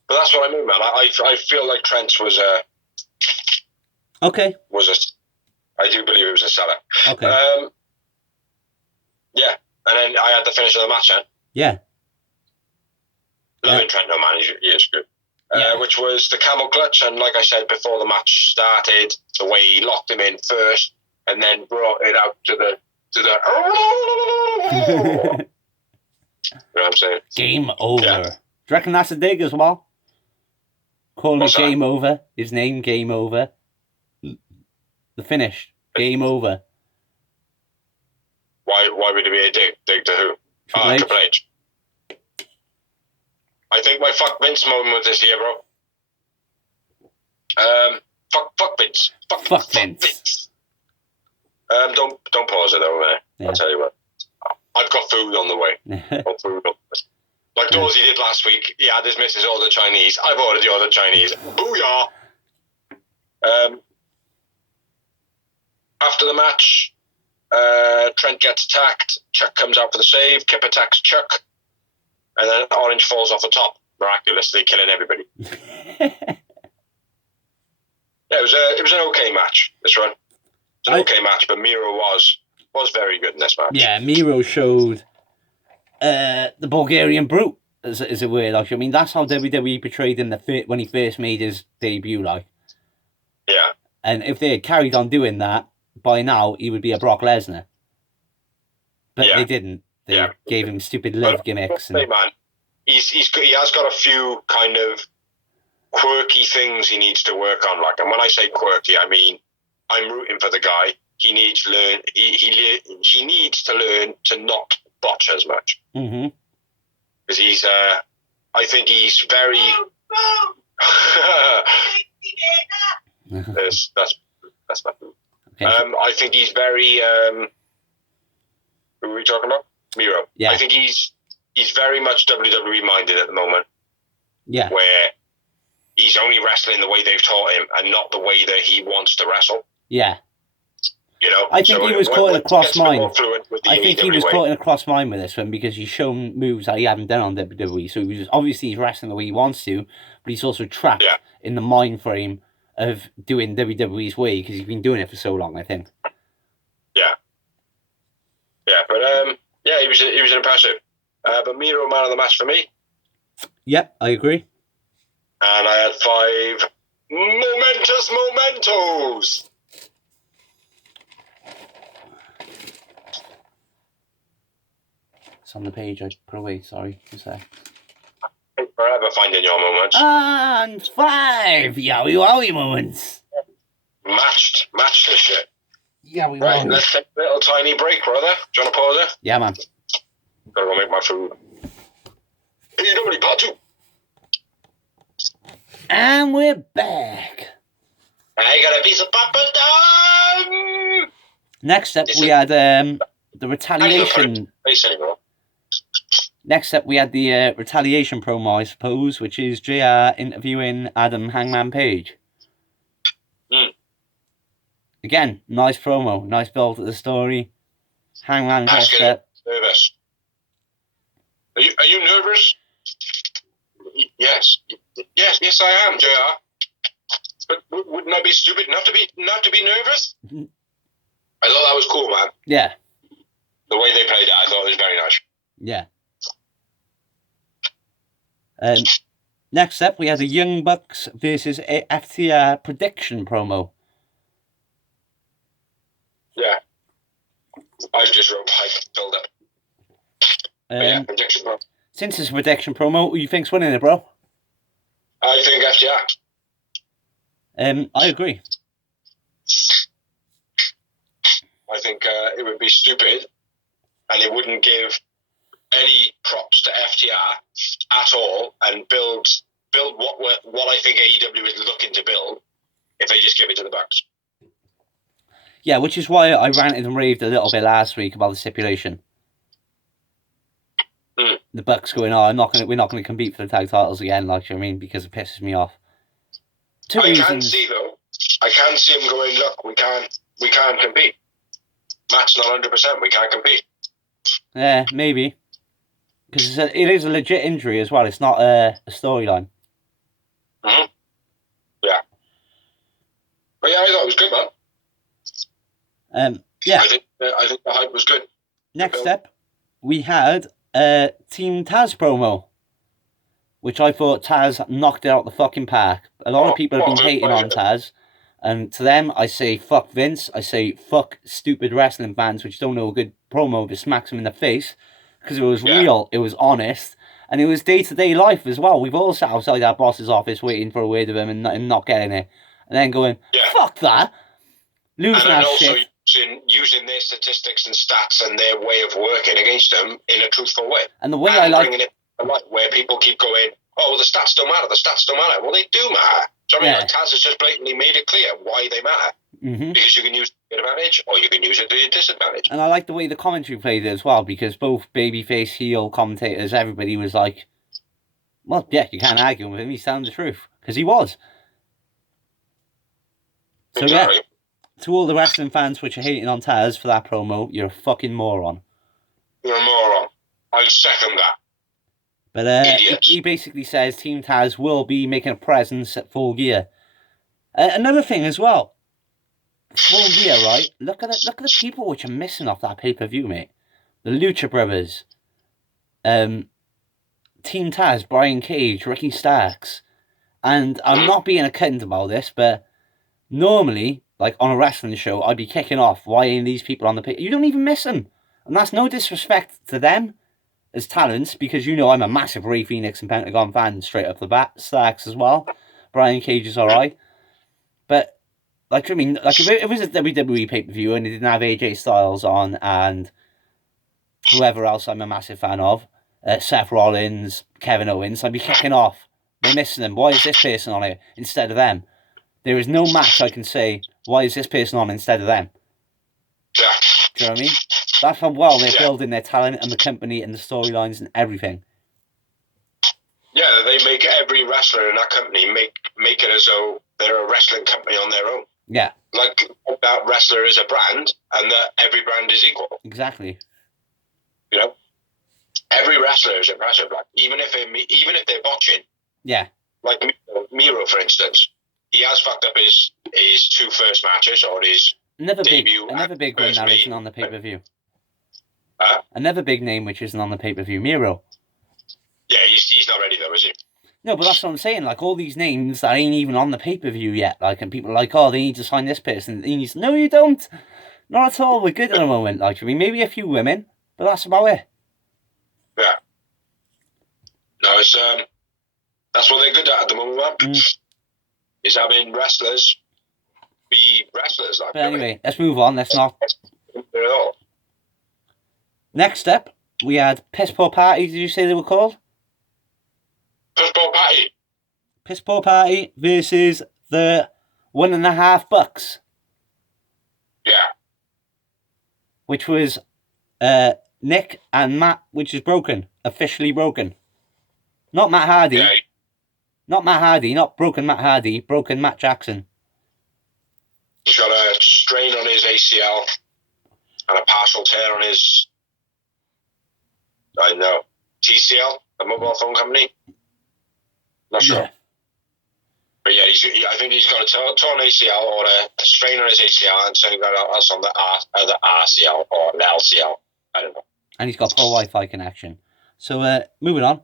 but that's what I mean, man. I feel like Trent was okay. I do believe it was a seller. Okay. Yeah, and then I had the finish of the match, then. Yeah. Loving Trent, no man, he is good. Which was the camel clutch, and like I said before the match started, the way he locked him in first, and then brought it out to the. You know what I'm saying? Game over. Yeah. Do you reckon that's a dig as well? Calling What's it Game that? Over. His name, Game Over. The finish, Game Over. Why would it be a dig? Dig to who? Triple H. I think my fuck Vince moment this year, bro. Fuck Vince. Fuck Vince. Don't pause it over there. Yeah. I'll tell you what. I've got food on the way. Like Dorsey did last week. He had his missus order Chinese. I've ordered the order Chinese. Booyah! After the match, Trent gets attacked. Chuck comes out for the save. Kip attacks Chuck. And then Orange falls off the top, miraculously killing everybody. Yeah, it was an okay match, this run. It was an okay match, but Miro was very good in this match. Yeah, Miro showed the Bulgarian brute, as it were. That's how WWE portrayed him when he first made his debut, Yeah. And if they had carried on doing that, by now he would be a Brock Lesnar. But they didn't. They gave him stupid love gimmicks. Hey man, he has got a few kind of quirky things he needs to work on. And when I say quirky, I mean I'm rooting for the guy. He needs to learn. He needs to learn to not botch as much. Mm-hmm. Because he's. I think he's very. That's my food. Okay. I think he's very. Who are we talking about? Miro. Yeah. I think he's very much WWE minded at the moment. Yeah. Where he's only wrestling the way they've taught him and not the way that he wants to wrestle. Yeah. You know, I think he was caught in a cross mind. I think he was caught in a cross mind with this one because he's shown moves that he hadn't done on WWE. So he's wrestling the way he wants to, but he's also trapped in the mind frame of doing WWE's way because he's been doing it for so long, I think. Yeah. Yeah, but he was impressive. But Miro, man of the match for me. Yep, I agree. And I had 5 momentous mementos. It's on the page I put away, sorry. Forever finding your moments. And 5 yowie wowie moments. Matched this shit. Yeah, we right, let's take a little tiny break, brother. Do you want to pause it? Yeah, man. Gotta go make my food. AEW part 2. And we're back. I got a piece of papa. Next up, we had the retaliation. Next up, we had the retaliation promo, I suppose, which is JR interviewing Adam Hangman Page. Again, nice promo, nice build to the story. Hangman dressed up. Nervous. Are you nervous? Yes, I am, JR. But wouldn't I be stupid not to be nervous? I thought that was cool, man. Yeah. The way they played it, I thought it was very nice. Yeah. Next up, we had the Young Bucks versus FTR prediction promo. Yeah. I just wrote hype build up. Prediction promo. Since it's a prediction promo, who you think's winning it, bro? I think FTR. I agree. I think it would be stupid, and it wouldn't give any props to FTR FTR at all and build what I think AEW is looking to build if they just give it to the Bucks. Yeah, which is why I ranted and raved a little bit last week about the stipulation. The Bucks going, we're not going to compete for the tag titles again, like, you know what I mean, because it pisses me off. I can see him going, look, we can't compete. Matt's not 100%, we can't compete. Yeah, maybe. Because it is a legit injury as well, it's not a storyline. Mm-hmm. Yeah. But yeah, I thought it was good, man. Yeah. I think the hype was good. Next up, we had a Team Taz promo, which I thought Taz knocked it out the fucking park. A lot of people have been hating on Taz, and to them, I say fuck Vince. I say fuck stupid wrestling fans which don't know a good promo that smacks them in the face, because it was real, it was honest, and it was day-to-day life as well. We've all sat outside our boss's office waiting for a word of him and not getting it, and then going, fuck that, losing our shit. Using their statistics and stats and their way of working against them in a truthful way. And the way I like bringing it to light, where people keep going, oh, well, the stats don't matter. Well, they do matter. So I mean, Taz has just blatantly made it clear why they matter. Mm-hmm. Because you can use it to your advantage or you can use it to your disadvantage. And I like the way the commentary played it as well, because both babyface, heel commentators, everybody was like, well, yeah, you can't argue with him. He's telling the truth, because he was. So exactly. Yeah. To all the wrestling fans which are hating on Taz for that promo, you're a fucking moron. You're a moron. I second that. But he basically says Team Taz will be making a presence at Full Gear. Another thing as well. Full Gear, right? Look at the people which are missing off that pay-per-view, mate. The Lucha Brothers. Team Taz, Brian Cage, Ricky Starks. And I'm not being a cunt about this, but normally, like on a wrestling show, I'd be kicking off. Why ain't these people on the pay? You don't even miss them. And that's no disrespect to them as talents, because you know I'm a massive Ray Phoenix and Pentagon fan straight up the bat. Starks as well. Brian Cage is alright. But, like, I mean, like if it was a WWE pay-per-view and it didn't have AJ Styles on and whoever else I'm a massive fan of, Seth Rollins, Kevin Owens, I'd be kicking off. They're missing them. Why is this person on it instead of them? There is no match I can say, why is this person on instead of them? Yeah. Do you know what I mean? That's how well they're building their talent and the company and the storylines and everything. Yeah, they make every wrestler in that company make it as though they're a wrestling company on their own. Yeah. Like that wrestler is a brand and that every brand is equal. Exactly. You know? Every wrestler is impressive. Like, even if they're botching. Yeah. Like Miro, for instance. He has fucked up his two first matches or his debut. Another big one that isn't on the pay-per-view. Another big name which isn't on the pay-per-view, Miro. Yeah, he's not ready though, is he? No, but that's what I'm saying. Like, all these names that ain't even on the pay-per-view yet. Like, and people are like, oh, they need to sign this person. No, you don't. Not at all. We're good at the moment. Like, I mean, maybe a few women, but that's about it. Yeah. No, it's that's what they're good at the moment, man. Is having wrestlers be wrestlers. Like, but anyway, let's move on. Let's not. Next up, we had Piss Poor Party. Did you say they were called? Piss Poor Party. Piss Poor Party versus the $1.5 Yeah. Which was Nick and Matt, which is broken. Officially broken. Not Matt Hardy. Yeah. Not Matt Hardy, not broken Matt Hardy, broken Matt Jackson. He's got a strain on his ACL and a partial tear on his, I don't know, TCL, the mobile phone company. Not sure. Yeah. But yeah, I think he's got a torn ACL or a strain on his ACL and something else on the RCL or an LCL. I don't know. And he's got poor Wi-Fi connection. So, moving on.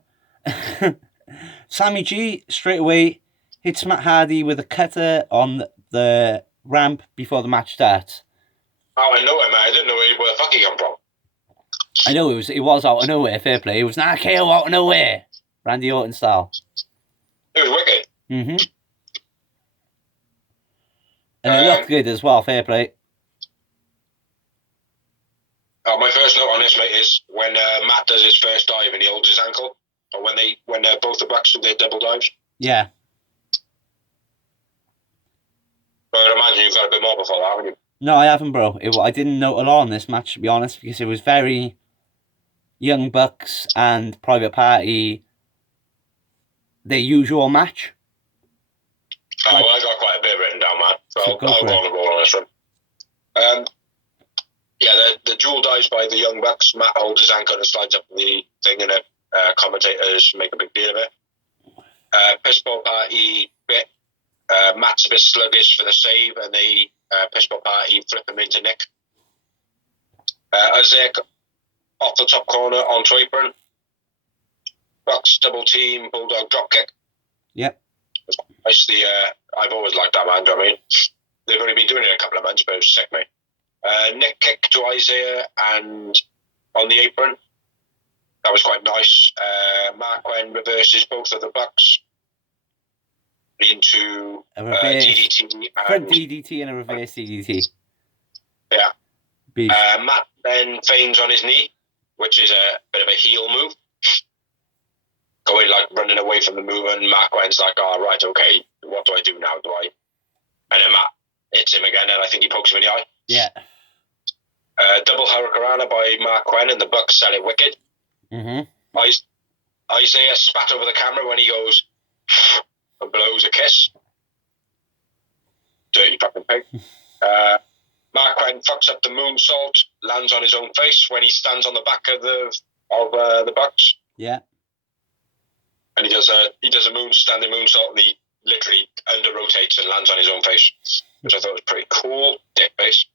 Sammy G straight away hits Matt Hardy with a cutter on the ramp before the match starts. Oh, I know him, man. I didn't know where the fuck he come from. I know it was out of nowhere, fair play. It was not a KO out of nowhere. Randy Orton style. It was wicked. Mm-hmm. And it looked good as well, fair play. My first note on this, mate, is when Matt does his first dive and he holds his ankle. or when both the Bucks do their double dives. Yeah. But I imagine you've got a bit more before that, haven't you? No, I haven't, bro. I didn't know a lot on this match, to be honest, because it was very Young Bucks and Private Party, their usual match. Well, I got quite a bit written down, man. So I'll go for it. on and roll on this one. The dual dives by the Young Bucks. Matt holds his ankle and slides up the thing, and commentators make a big deal of it. Pistol Party bit. Matt's a bit sluggish for the save, and the Pistol Party flip him into Nick. Isaiah off the top corner onto apron. Bucks double team, Bulldog drop kick. Yep. Nicely, I've always liked that, man. Do you know what I mean? They've only been doing it a couple of months, but it was sick, mate. Nick kick to Isaiah and on the apron. That was quite nice. Mark Wen reverses both of the Bucks into A reverse DDT. front DDT and a reverse DDT. Yeah. Beast. Matt then feigns on his knee, which is a bit of a heel move. Going running away from the move, and Mark Wen's like, "Oh, right, okay, what do I do now? And then Matt hits him again, and I think he pokes him in the eye. Yeah. Double Hurricanrana by Mark Wen, and the Bucks sell it wicked. Mm-hmm. Isaiah spat over the camera when he goes and blows a kiss. Dirty fucking pig. Mark Wen fucks up the moonsault, lands on his own face when he stands on the back of the Bucks. Yeah. And he does a standing moonsault, and he literally under rotates and lands on his own face, which I thought was pretty cool. Dick face.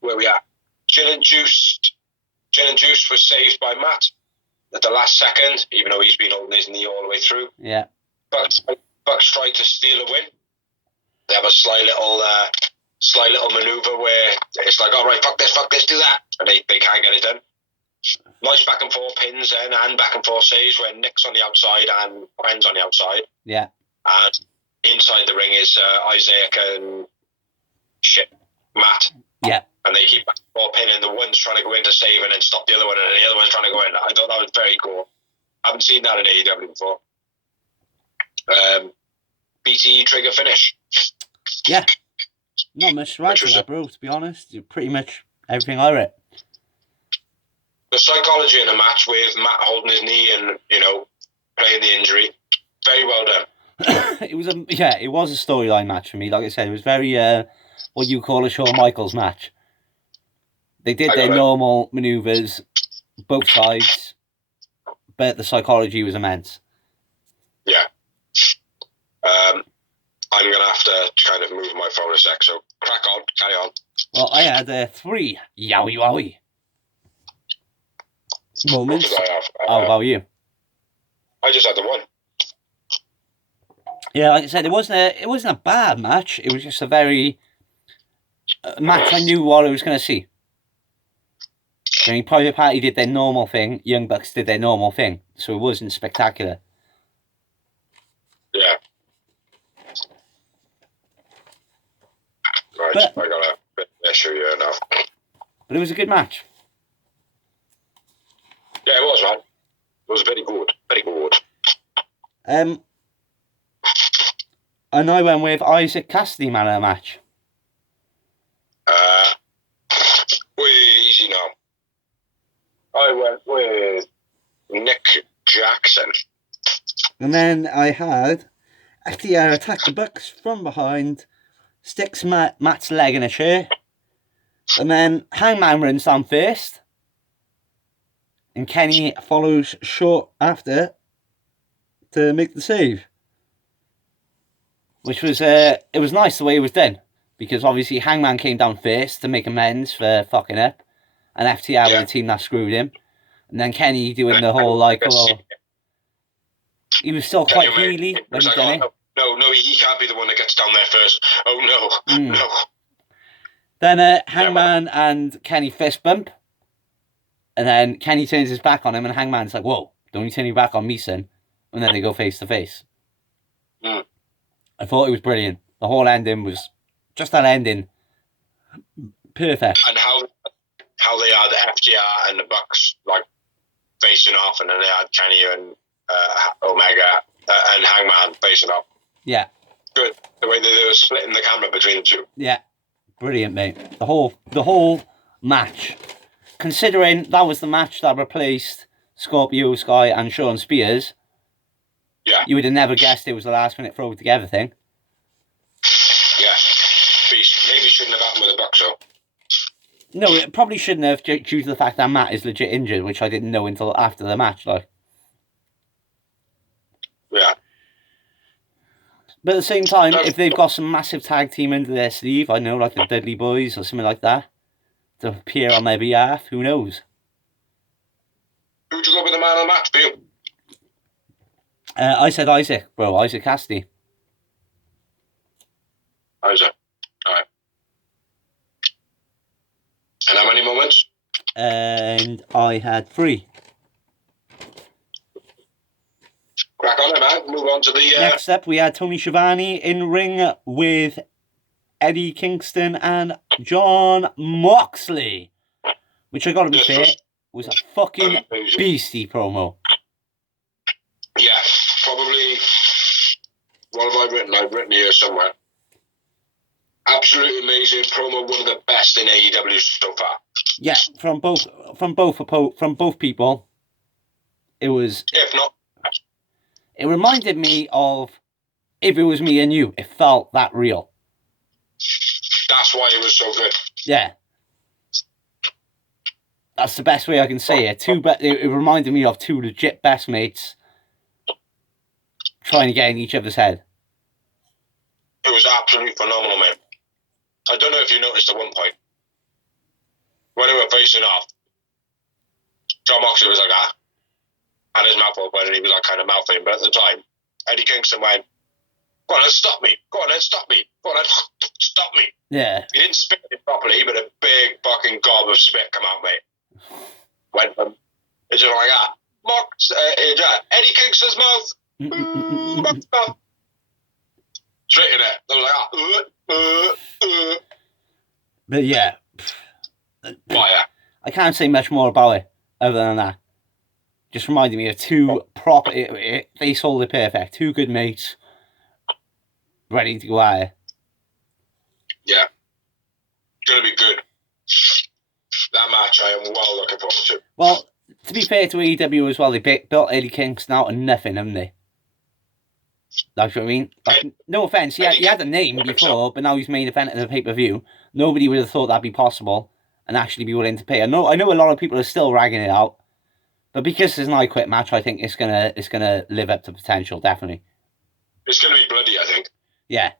Where we at? Gin and Juice was saved by Matt at the last second, even though he's been holding his knee all the way through. Yeah. Bucks tried to steal a win. They have a sly little maneuver where it's like, all right, fuck this, do that, and they can't get it done. Nice back and forth pins then, and back and forth saves when Nick's on the outside and Quen's on the outside. Yeah. And inside the ring is Isaac and Matt. Yeah. And they keep back and forth pinning. The one's trying to go in to save and then stop the other one, and the other one's trying to go in. I thought that was very cool. I haven't seen that in AEW before. BTE trigger finish. Yeah. Not much right to that, bro, to be honest. Pretty much everything I read. The psychology in a match with Matt holding his knee and, playing the injury, very well done. It was a storyline match for me. Like I said, it was very what you call a Shawn Michaels match. They did their normal maneuvers, both sides, but the psychology was immense. Yeah. I'm going to have to kind of move my phone a sec, so crack on, carry on. Well, I had 3 yowie wowie moments. How about you? I just had the one. Yeah, like I said, it wasn't a bad match. It was just a very match I knew what I was going to see. I mean, Private Party did their normal thing. Young Bucks did their normal thing, so it wasn't spectacular. Yeah. Right, I got a bit of issue here now. But it was a good match. Yeah, it was, man. It was very good. Very good. And I went with Isaac Cassidy man of the match. Easy now. I went with Nick Jackson. And then I had FTR attack the Bucks from behind, sticks Matt's leg in a chair, and then Hangman runs down first, and Kenny follows short after to make the save. Which was, it was nice the way it was done, because obviously Hangman came down first to make amends for fucking up, and FTR were the team that screwed him, and then Kenny doing the whole he was still quite heely when he done it. No, he can't be the one that gets down there first. Oh no, no. Then Hangman and Kenny fist bump, and then Kenny turns his back on him, and Hangman's like, "Whoa, don't you turn your back on me, son?" And then they go face to face. I thought it was brilliant. The whole ending was just that ending, perfect. And how they are the FTR and the Bucks facing off, and then they had Kenny and Omega and Hangman facing off. Yeah. Good. The way they were splitting the camera between the two. Yeah. Brilliant, mate. The whole match. Considering that was the match that replaced Scorpio Sky and Sean Spears, yeah, you would have never guessed it was the last minute throw together thing. Yeah. Beast. Maybe shouldn't have happened with the Bucks, though. No, it probably shouldn't have, due to the fact that Matt is legit injured, which I didn't know until after the match, like. Yeah. But at the same time, if they've got some massive tag team under their sleeve, I know, like the Dudley Boys or something like that, to appear on their behalf, who knows? Who'd you go with the man of the match, for you? I said Isaac, bro. Isaac Cassidy. Isaac. All right. And how many moments? And I had 3. Crack on it, man. Move on to the... Next up, we had Tony Schiavone in ring with Eddie Kingston and John Moxley. Which I gotta be fair, was a fucking beastie promo. Yeah, probably... What have I written? I've written here somewhere. Absolutely amazing promo, one of the best in AEW so far. Yeah, from both people. It was... If not... It reminded me of If It Was Me and You. It felt that real. That's why it was so good. Yeah. That's the best way I can say it. It reminded me of 2 legit best mates trying to get in each other's head. It was absolutely phenomenal, man. I don't know if you noticed at one point, when they were facing off, John Moxley was like, had his mouth open and he was like kind of mouthing, but at the time, Eddie Kingston went, go on and stop me, go on and stop me, go on and stop me. Yeah. He didn't spit it properly, but a big fucking gob of spit come out, mate. Went from, it's just like that. Eddie Kingston's mouth. Straight in it. They were like, But yeah. Fire. I can't say much more about it other than that. Just reminded me of 2 proper... They sold it perfect. 2 good mates ready to go at it. Yeah. Gonna be good. That match I am well looking forward to. Well, to be fair to AEW as well, they built Eddie Kingston out of nothing, haven't they? That's what I mean. Like, no offence, he had a name before, but now he's main event of the pay-per-view. Nobody would have thought that'd be possible and actually be willing to pay. I know a lot of people are still ragging it out, but because it's an I Quit match, I think it's gonna live up to potential, definitely. It's gonna be bloody, I think. Yeah,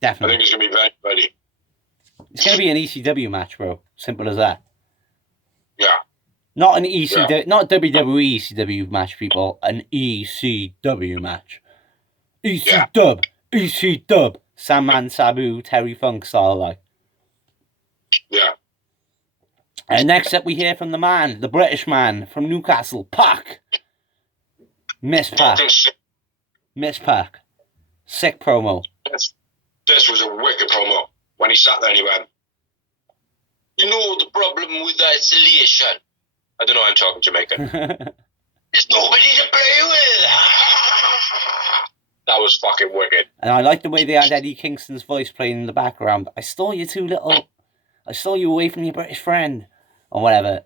definitely. I think it's gonna be very bloody. It's gonna be an ECW match, bro. Simple as that. Yeah. Not an not WWE ECW match, people. An ECW match. EC Dub. Sandman Sabu, Terry Funk style, like. Yeah. And next up, we hear from the man, the British man from Newcastle, Pac. Miss Pac. Miss Pac. Sick promo. This was a wicked promo. When he sat there and he went, you know the problem with isolation. I don't know, I'm talking Jamaican. There's nobody to play with. That was fucking wicked. And I like the way they had Eddie Kingston's voice playing in the background. I stole you away from your British friend. Or whatever.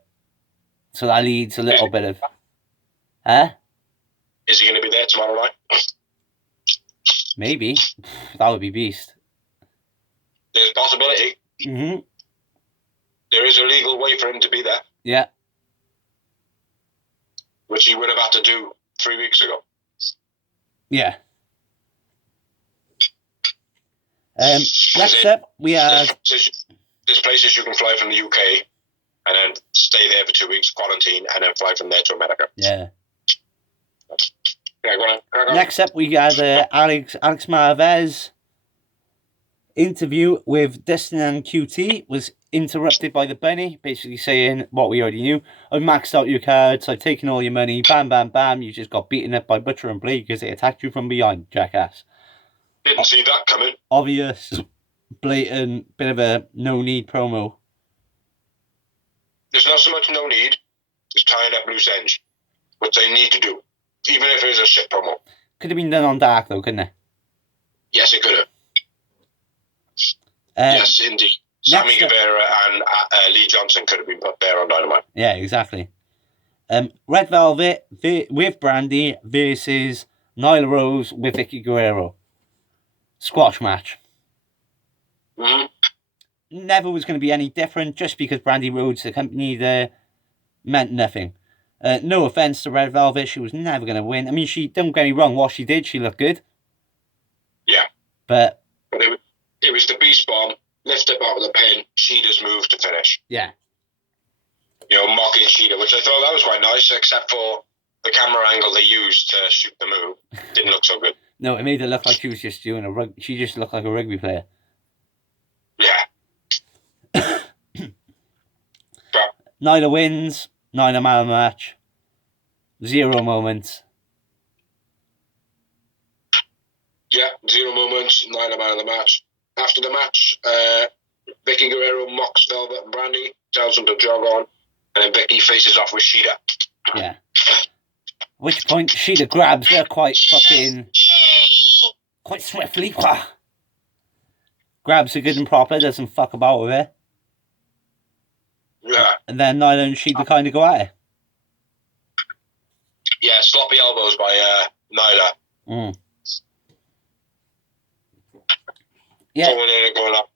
So that leads a little bit of... Huh? Is he going to be there tomorrow night? Maybe. That would be beast. There's a possibility. Mm-hmm. There is a legal way for him to be there. Yeah. Which he would have had to do 3 weeks ago. Yeah. Next up, we have... There's places you can fly from the UK and then stay there for 2 weeks, quarantine, and then fly from there to America. Yeah. Yeah, go on. Next up, we got Alex Marvez interview with Destin and QT was interrupted by the bunny, basically saying what we already knew. I've maxed out your cards, I've taken all your money, bam, bam, bam, you just got beaten up by Butcher and Blade because they attacked you from behind, jackass. Didn't see that coming. Obvious, blatant, bit of a no-need promo. There's not so much no need. is tying up loose ends, which they need to do, even if it is a shit promo. Could have been done on Dark, though, couldn't it? Yes, it could have. Yes, indeed. Sammy Guevara and Lee Johnson could have been put there on Dynamite. Yeah, exactly. Red Velvet with Brandy versus Nyla Rose with Vicky Guerrero. Squash match. Mm-hmm. Never was going to be any different, just because Brandy Rhodes, the company there, meant nothing. No offense to Red Velvet, she was never going to win. I mean, don't get me wrong, what she did, she looked good. Yeah. But it was the Beast Bomb, lift up out of the pin, Sheeta's move to finish. Yeah. Mocking Sheeta, which I thought that was quite nice, except for the camera angle they used to shoot the move. Didn't look so good. No, it made it look like she was just doing she just looked like a rugby player. Yeah. Nyla wins, Nyla man of the match. 0 moments. Yeah, 0 moments, Nyla man of the match. After the match, Vicky Guerrero mocks Velvet and Brandy, tells them to jog on, and then Vicky faces off with Sheeta. Yeah. At which point, Sheeta grabs her quite swiftly. Grabs her good and proper, doesn't fuck about with her. Yeah. And then Nyla and Sheeta kind of go at it. Yeah, sloppy elbows by Nyla. Mm. Yeah. Going in and going up.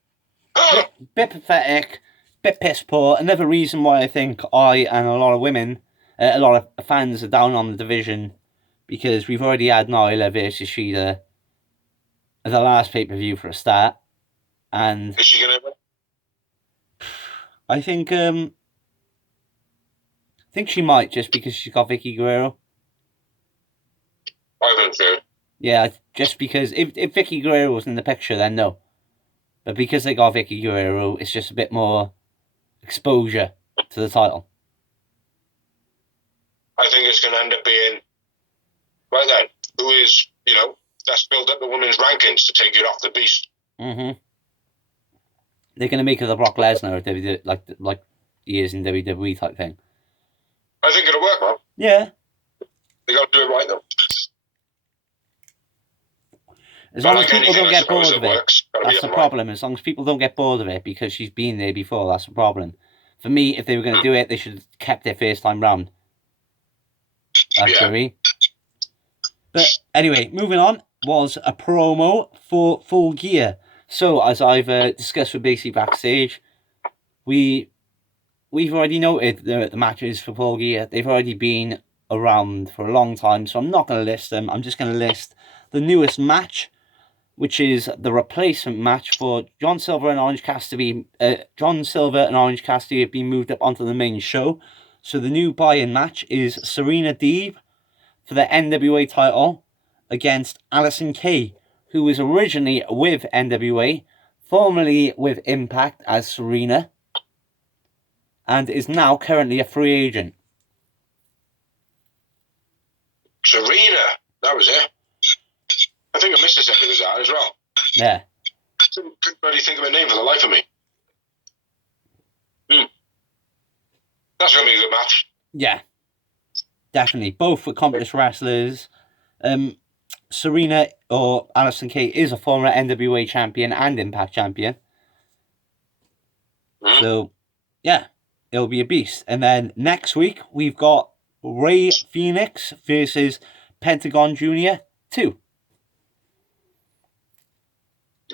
Bit pathetic, bit piss poor. Another reason why I think I and a lot of women, a lot of fans are down on the division, because we've already had Nyla versus Sheeta at the last pay-per-view for a start. And is she going to win? I think she might, just because she's got Vicky Guerrero. I think so. Yeah, just because if Vicky Guerrero was in the picture, then no. But because they got Vicky Guerrero, it's just a bit more exposure to the title. I think it's going to end up being, right then, who is, that's built up the women's rankings to take it off the Beast. Mm-hmm. They're going to make her the Brock Lesnar, like he is in WWE type thing. I think it'll work, man. Yeah. They got to do it right, though. As long as people don't get bored of it, that's the problem. As long as people don't get bored of it because she's been there before, that's the problem. For me, if they were going to do it, they should have kept it first time round. That's what I mean. But anyway, moving on, was a promo for Full Gear. So, as I've discussed with Basically Backstage, we've already noted the matches for Full Gear. They've already been around for a long time, so I'm not going to list them. I'm just going to list the newest match, which is the replacement match for John Silver and Orange Cassidy. John Silver and Orange Cassidy have been moved up onto the main show. So the new buy-in match is Serena Deeb for the NWA title against Allysin Kay, who was originally with NWA, formerly with Impact as Serena, and is now currently a free agent. Serena, that was it. I think I Mississippi was out as well. Yeah. Couldn't really think of a name for the life of me. That's going to be a good match. Yeah. Definitely. Both accomplished wrestlers. Serena, or Allysin Kay, is a former NWA champion and Impact champion. So, yeah. It'll be a beast. And then next week, we've got Ray Phoenix versus Pentagon Jr. 2.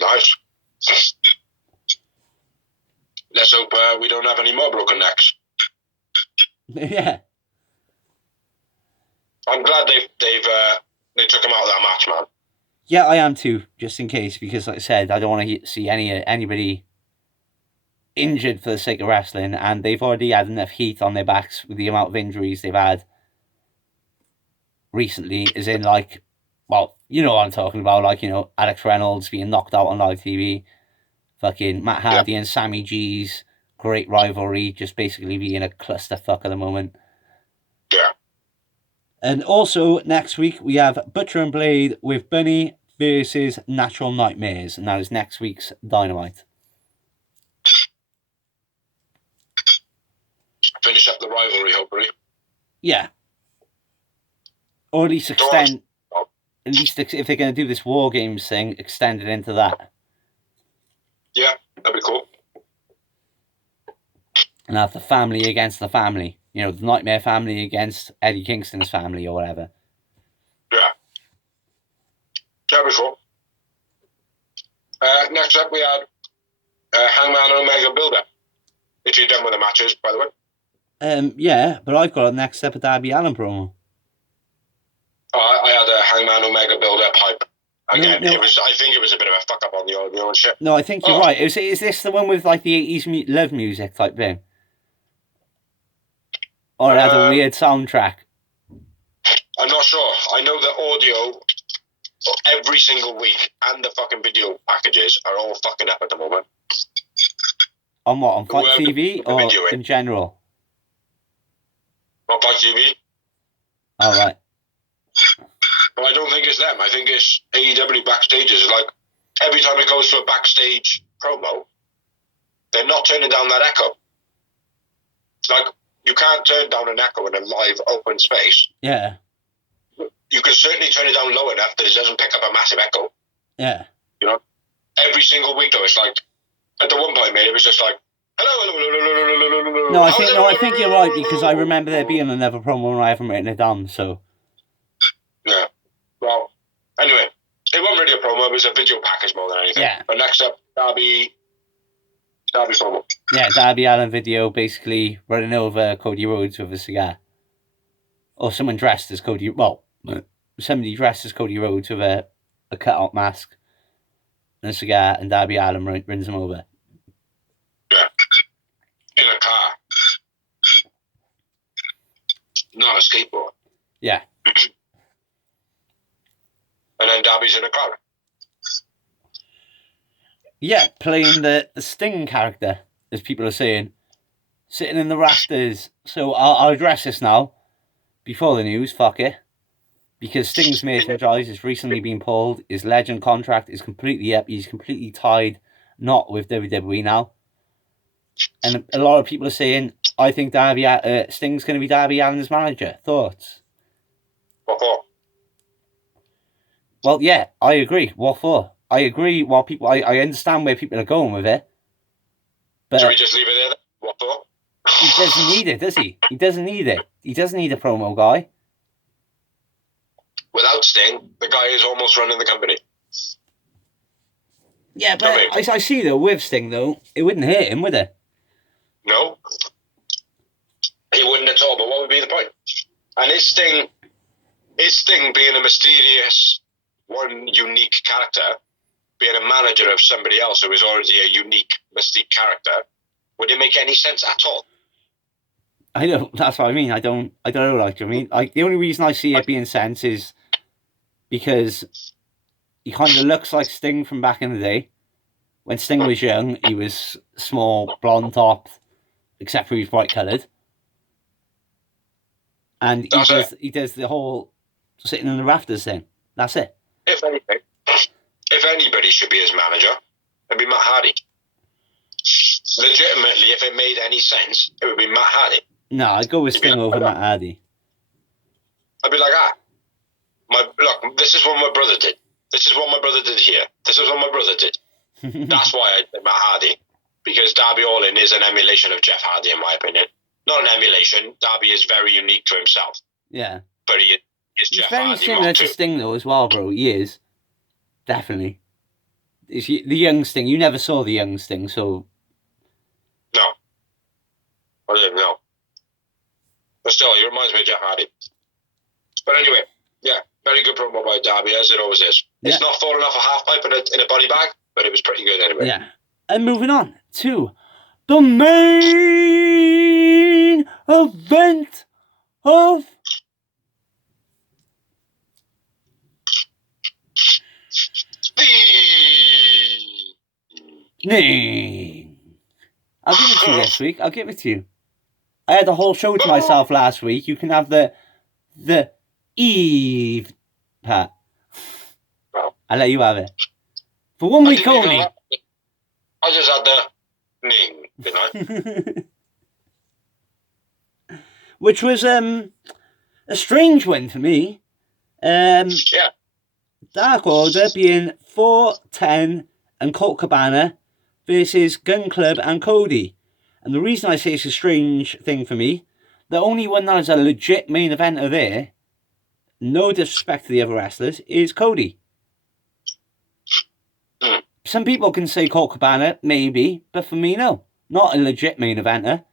Nice. Let's hope we don't have any more broken necks. Yeah. I'm glad they took him out of that match, man. Yeah, I am too, just in case, because like I said, I don't want to see anybody injured for the sake of wrestling, and they've already had enough heat on their backs with the amount of injuries they've had recently, as in, like, well, you know what I'm talking about, like, Alex Reynolds being knocked out on live TV, fucking Matt Hardy and Sammy G's great rivalry just basically being a clusterfuck at the moment. Yeah. And also, next week, we have Butcher and Blade with Bunny versus Natural Nightmares, and that is next week's Dynamite. Finish up the rivalry, hopefully. Yeah. Or at least extend. At least if they're going to do this War Games thing, extend it into that. Yeah, that'd be cool. And have the family against the family. You know, the Nightmare family against Eddie Kingston's family or whatever. Yeah. That'd be cool. Next up, we had Hangman Omega Builder. If you're done with the matches, by the way. Yeah, but I've got a next step of Darby Allin promo. Oh, I had a Hangman Omega Builder pipe. Again, No. I think it was a bit of a fuck up on the audio and shit. No, I think you're right. Is this the one with like the 80s love music type thing? Or it had a weird soundtrack? I'm not sure. I know the audio every single week and the fucking video packages are all fucking up at the moment. On what? On Fight TV or in general? On Fight TV. Oh, right. But I don't think it's them. I think it's AEW backstages. Like, every time it goes to a backstage promo, they're not turning down that echo. It's like, you can't turn down an echo in a live open space. Yeah. You can certainly turn it down low enough that it doesn't pick up a massive echo. Yeah. You know? Every single week, though, it's like, at the one point, mate, it was just like, hello. No, I think you're right, because I remember there being another promo and I haven't written it down, so. Yeah. Well, anyway, it wasn't really a promo, it was a video package more than anything. Yeah. But next up, Darby promo. Yeah, Darby Allin video basically running over Cody Rhodes with a cigar. Or someone dressed as Cody, somebody dressed as Cody Rhodes with a cut-out mask and a cigar, and Darby Allin runs him over. Yeah. In a car. Not a skateboard. Yeah. And then Darby's in a car. Yeah, playing the Sting character, as people are saying. Sitting in the rafters. So I'll address this now. Before the news, fuck it. Because Sting's merchandise has recently been pulled. His legend contract is completely up. He's completely tied, not with WWE now. And a lot of people are saying, I think Sting's going to be Darby Allin's manager. Thoughts? What for? Well, yeah, I agree. What for? I agree. While people, I understand where people are going with it. But should we just leave it there then? What for? He doesn't need it, does he? He doesn't need it. He doesn't need a promo guy. Without Sting, the guy is almost running the company. Yeah, but I see though, with Sting though, it wouldn't hurt him, would it? No. He wouldn't at all, but what would be the point? And is Sting being a mysterious, one unique character, being a manager of somebody else who is already a unique, mystique character, would it make any sense at all? I don't. That's what I mean. I don't know. Like, I mean, the only reason I see it being sense is because he kind of looks like Sting from back in the day. When Sting was young, he was small, blonde top, except for he's bright coloured, and he does the whole sitting in the rafters thing. That's it. If anybody should be his manager, it'd be Matt Hardy. Legitimately, if it made any sense, it would be Matt Hardy. No, I'd go with Sting over Matt Hardy. I'd be like, look, this is what my brother did. This is what my brother did here. This is what my brother did. That's why I did Matt Hardy. Because Darby Allin is an emulation of Jeff Hardy, in my opinion. Not an emulation. Darby is very unique to himself. Yeah. But he is Jeff Hardy. He's very similar to Sting, though, as well, bro. He is. Definitely. The young Sting. You never saw the young Sting, so... No. I didn't know. But still, he reminds me of Jeff Hardy. But anyway, yeah, very good promo by Darby, as it always is. Yeah. It's not falling off a half pipe in a body bag, but it was pretty good anyway. Yeah. And moving on to the main event of I'll give it to you this week. I'll give it to you. I had the whole show to myself last week. You can have the Eve part. I'll let you have it. For 1 week only. I just had the ning, didn't I? which was a strange one for me. Yeah. Dark Order being 4-10 and Colt Cabana versus Gun Club and Cody. And the reason I say it's a strange thing for me, the only one that is a legit main eventer there, no disrespect to the other wrestlers, is Cody. Some people can say Colt Cabana, maybe, but for me, no. Not a legit main eventer.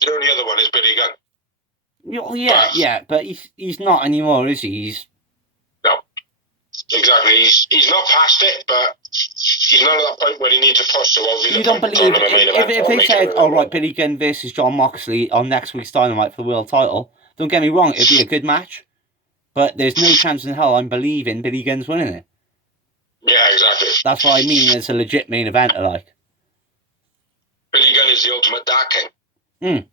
The only other one is Billy Gunn. Well, yeah, but he's not anymore, is he? No, exactly. He's not past it, but he's not at that point where he needs a push. So you don't believe if they said, "All right, Billy Gunn versus John Moxley on next week's Dynamite for the world title," don't get me wrong, it'd be a good match, but there's no chance in hell I'm believing Billy Gunn's winning it. Yeah, exactly. That's what I mean as a legit main eventer, like. Billy Gunn is the ultimate Dark King.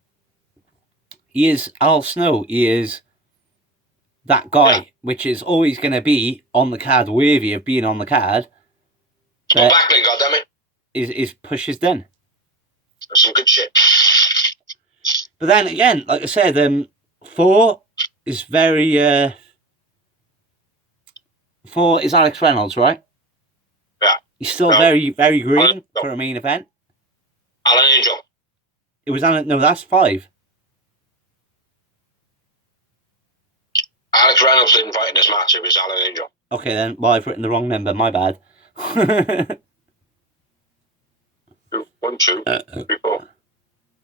He is Al Snow. He is that guy, which is always going to be on the card, worthy of being on the card. But Backlund, goddammit. His push is done. That's some good shit. But then again, like I said, 4 is very... 4 is Alex Reynolds, right? Yeah. He's still very, very green for a main event. Alan Angel. It was Alan... No, that's 5. Alex Reynolds didn't fight in this match. It was Alan Angel. Okay, then. Well, I've written the wrong number. My bad. 1, 2, 3, 4.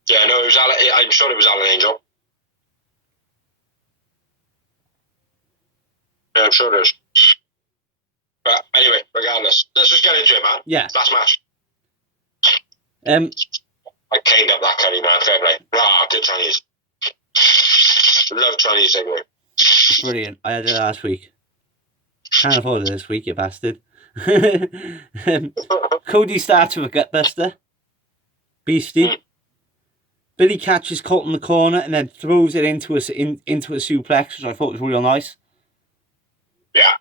Yeah, no, it was Alan. I'm sure it was Alan Angel. Yeah, I'm sure it is. But anyway, regardless, let's just get into it, man. Yeah. Last match. I caned up that Kenny, man. Fair play. Ah, good Chinese. Love Chinese anyway. Brilliant. I had it last week. Can't afford it this week, you bastard. Cody starts with a gutbuster. Beastie. Billy catches Colt in the corner and then throws it into a suplex, which I thought was real nice. Yeah.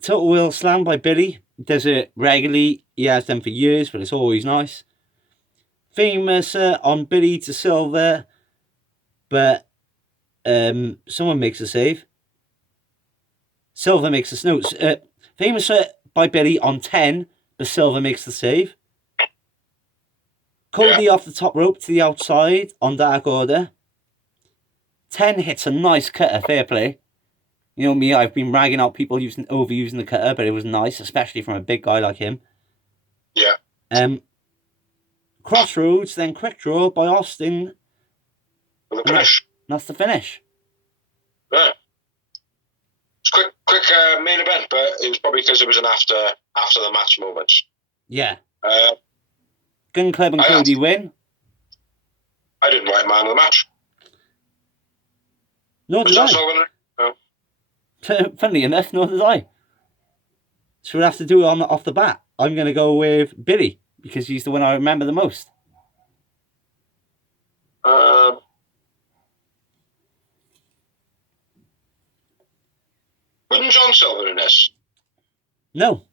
Total wheel slam by Billy. Does it regularly. He has done for years, but it's always nice. Famous on Billy to Silver, but someone makes a save. Silver makes a snow. Famous by Billy on 10, but Silver makes the save. Cody off the top rope to the outside on Dark Order. 10 hits a nice cutter, fair play. You know me, I've been ragging out people overusing the cutter, but it was nice, especially from a big guy like him. Yeah. Crossroads, then quick draw by Austin. For the finish. That's the finish. Yeah. It's quick main event, but it was probably because it was an after the match moment. Yeah. Gun Club and Cody win. I didn't write man of the match. Nor did I. No. Funnily enough, nor did I. So we'll have to do it off the bat. I'm going to go with Billy, because he's the one I remember the most. Wasn't John Silver in this? No.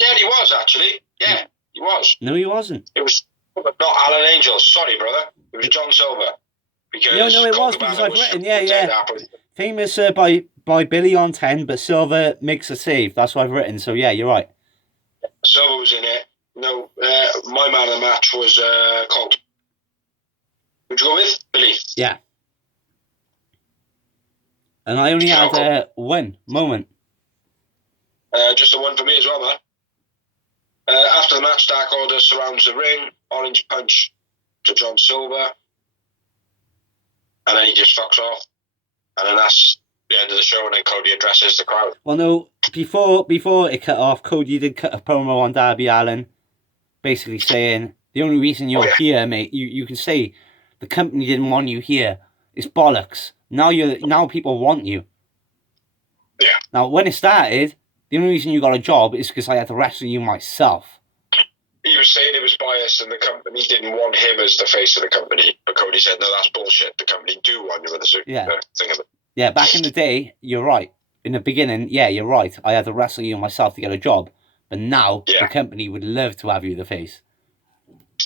Yeah, he was, actually. Yeah, he was. No, he wasn't. It was not Alan Angel. Sorry, brother. It was John Silver. Because no, it was, because I've written, yeah. Famous by Billy on 10, but Silver makes a save. That's what I've written, so yeah, you're right. Silver was in it. No, my man of the match was Colt. Who'd you go with? Billy. Yeah. And I only had one moment. Just the one for me as well, man. After the match, Dark Order surrounds the ring. Orange punch to John Silver. And then he just fucks off. And then that's the end of the show, and then Cody addresses the crowd. Well, no, before it cut off, Cody did cut a promo on Darby Allin, basically saying, the only reason you're here, mate, you can say the company didn't want you here. It's bollocks. Now people want you. Yeah. Now, when it started, the only reason you got a job is because I had to wrestle you myself. He was saying it was biased and the company didn't want him as the face of the company. But Cody said, no, that's bullshit. The company do want you with the thing of it. Yeah, back in the day, you're right. In the beginning, yeah, you're right. I had to wrestle you myself to get a job. But now, the company would love to have you the face.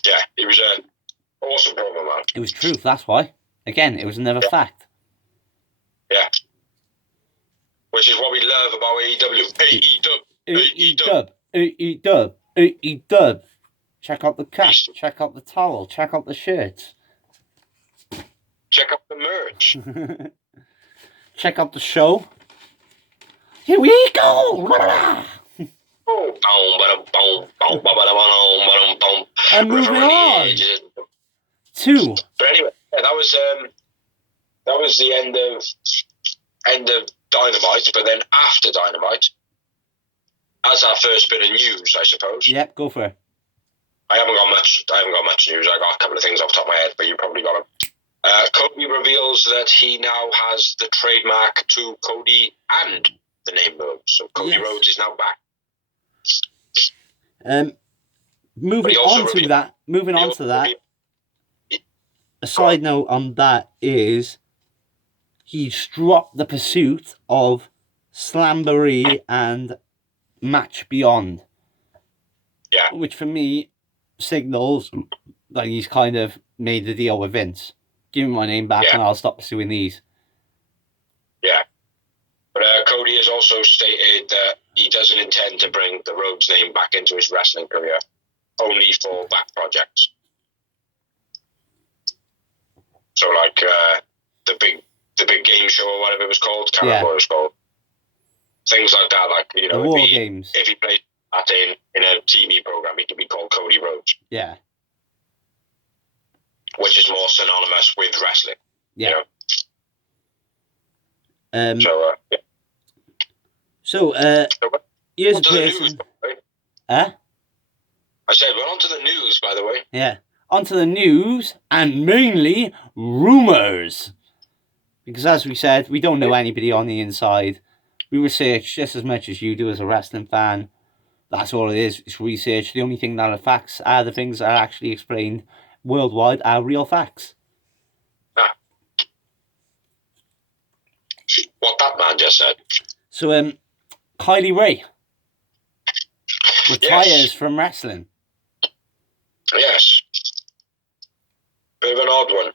Yeah, he was Awesome promo, man. It was truth, that's why. Again, it was another fact. Yeah. Which is what we love about AEW. AEW. AEW. AEW. Check out the cap. Check out the towel. Check out the shirts. Check out the merch. Check out the show. Here we go. And moving on to. But anyway, yeah, that was the end of Dynamite. But then after Dynamite, as our first bit of news, I suppose. Yep, go for it. I haven't got much news. I got a couple of things off the top of my head, but you probably got them. Cody reveals that he now has the trademark to Cody and the name Rhodes. So Cody Rhodes is now back. Moving on to that. A side note on that is he's dropped the pursuit of Slamboree and Match Beyond. Yeah. Which for me signals that he's kind of made the deal with Vince. Give me my name back and I'll stop pursuing these. Yeah. But Cody has also stated that he doesn't intend to bring the Rhodes name back into his wrestling career, only for back projects. So like the big game show or whatever it was called, can't remember what it was called. Things like that, like, you know, if he played that in a TV program, he could be called Cody Rhodes. Yeah. Which is more synonymous with wrestling. Yeah. You know? So here's a person. News, right? Huh? I said, we're on to the news, by the way. Yeah. On to the news, and mainly rumours. Because as we said, we don't know anybody on the inside. We research just as much as you do as a wrestling fan. That's all it is. It's research. The only thing that affects are the things that are actually explained worldwide are real facts. What that man just said. So, Kylie Ray retires from wrestling. Yes. Bit of an odd one.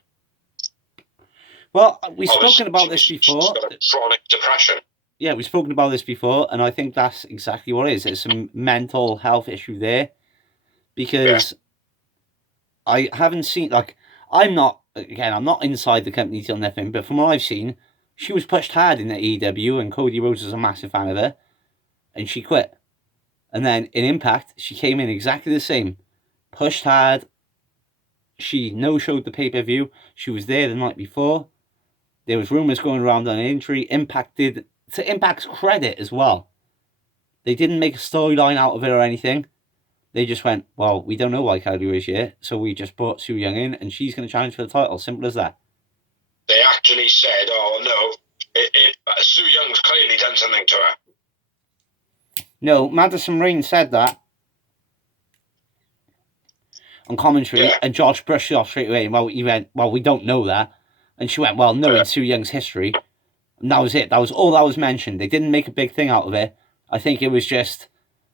Well, we've spoken about this before. She's got a chronic depression. Yeah, we've spoken about this before, and I think that's exactly what it is. There's some mental health issue there. Because I haven't seen, like, I'm not inside the company till nothing, but from what I've seen, she was pushed hard in the AEW, and Cody Rhodes was a massive fan of her, and she quit. And then in Impact, she came in exactly the same. Pushed hard. She no-showed the pay-per-view. She was there the night before. There was rumours going around on an injury. To Impact's credit as well, they didn't make a storyline out of it or anything. They just went, well, we don't know why Kylie is here, so we just brought Su Yung in, and she's going to challenge for the title. Simple as that. They actually said, oh, no, Su Young's clearly done something to her. No, Madison Rayne said that on commentary, and Josh brushed it off straight away. Well, he went, well, we don't know that. And she went, well, knowing Su Young's history. And that was it. That was all that was mentioned. They didn't make a big thing out of it. I think it was just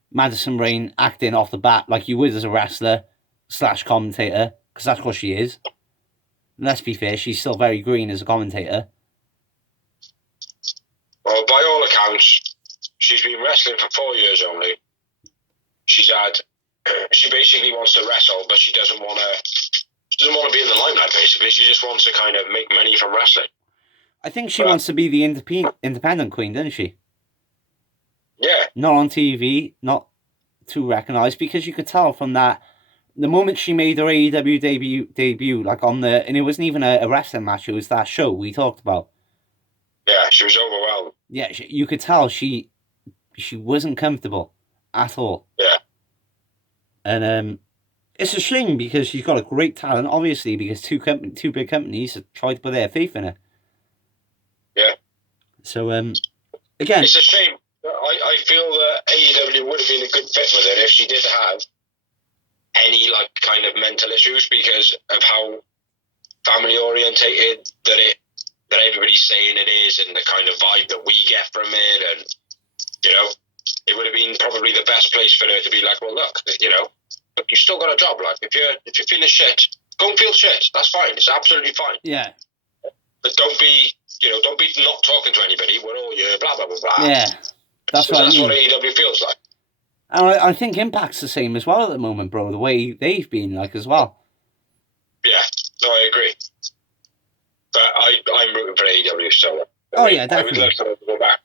Madison Rayne acting off the bat like you would as a wrestler / commentator, because that's what she is. And let's be fair, she's still very green as a commentator. Well, by all accounts, she's been wrestling for 4 years only. She basically wants to wrestle, but she doesn't want to be in the limelight, basically. She just wants to kind of make money from wrestling. I think she wants to be the independent queen, doesn't she? Yeah. Not on TV, not too recognised, because you could tell from that, the moment she made her AEW debut, like and it wasn't even a wrestling match, it was that show we talked about. Yeah, she was overwhelmed. Yeah, you could tell she wasn't comfortable at all. Yeah. And it's a shame because she's got a great talent, obviously, because two big companies have tried to put their faith in her. Yeah. So, again... It's a shame. I feel that AEW would have been a good fit with her if she did have any, like, kind of mental issues because of how family-orientated that everybody's saying it is and the kind of vibe that we get from it. And, you know, it would have been probably the best place for her to be like, well, look, you know, look, you've still got a job. Like, if you're feeling shit, Go and feel shit. That's fine. It's absolutely fine. Yeah. But don't be not talking to anybody. We're all here, blah, blah, blah, blah. Yeah. That's what I mean. That's what AEW feels like. And I think Impact's the same as well at the moment, bro. The way they've been, like, as well. Yeah. No, I agree. But I'm rooting for AEW, so... Yeah, definitely. I would love for them to go back.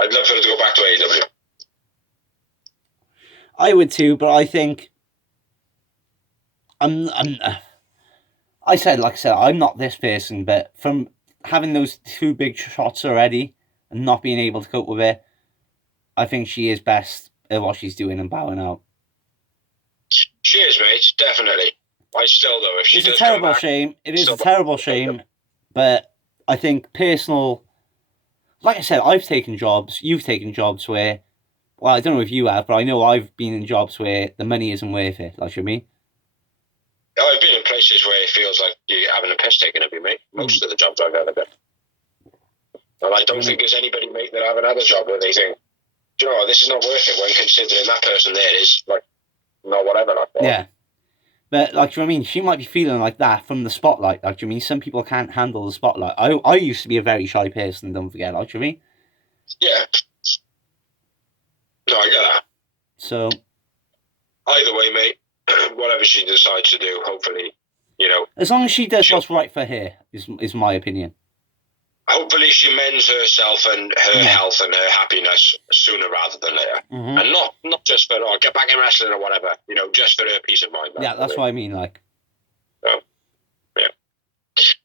I'd love for them to go back to AEW. I would too, but I think... I said, I'm not this person, but from having those two big shots already and not being able to cope with it, I think she is best at what she's doing and bowing out. She is, mate, definitely. I still, though, if she it's does a terrible come back, shame. It is a terrible shame, but I think personal... Like I said, I've taken jobs, you've taken jobs where... Well, I don't know if you have, but I know I've been in jobs where the money isn't worth it, like you mean? I've been in places where it feels like you're having a piss taken of you, mate. Most of the jobs I've had. And I don't think there's anybody, mate, that haven't had a job where they think, do you know what, this is not worth it when considering that person there is, like, not whatever. Like, yeah. But, like, do you know what I mean? She might be feeling like that from the spotlight. Like, do you know what I mean? Some people can't handle the spotlight. I used to be a very shy person, don't forget, like, do you know what I mean? Yeah. No, I get that. So... Either way, mate, whatever she decides to do, hopefully, as long as she does what's right for her, is my opinion. Hopefully she mends herself and her health and her happiness sooner rather than later. Mm-hmm. And not just for, get back in wrestling or whatever, just for her peace of mind. Yeah, that's what I mean, like. So, yeah.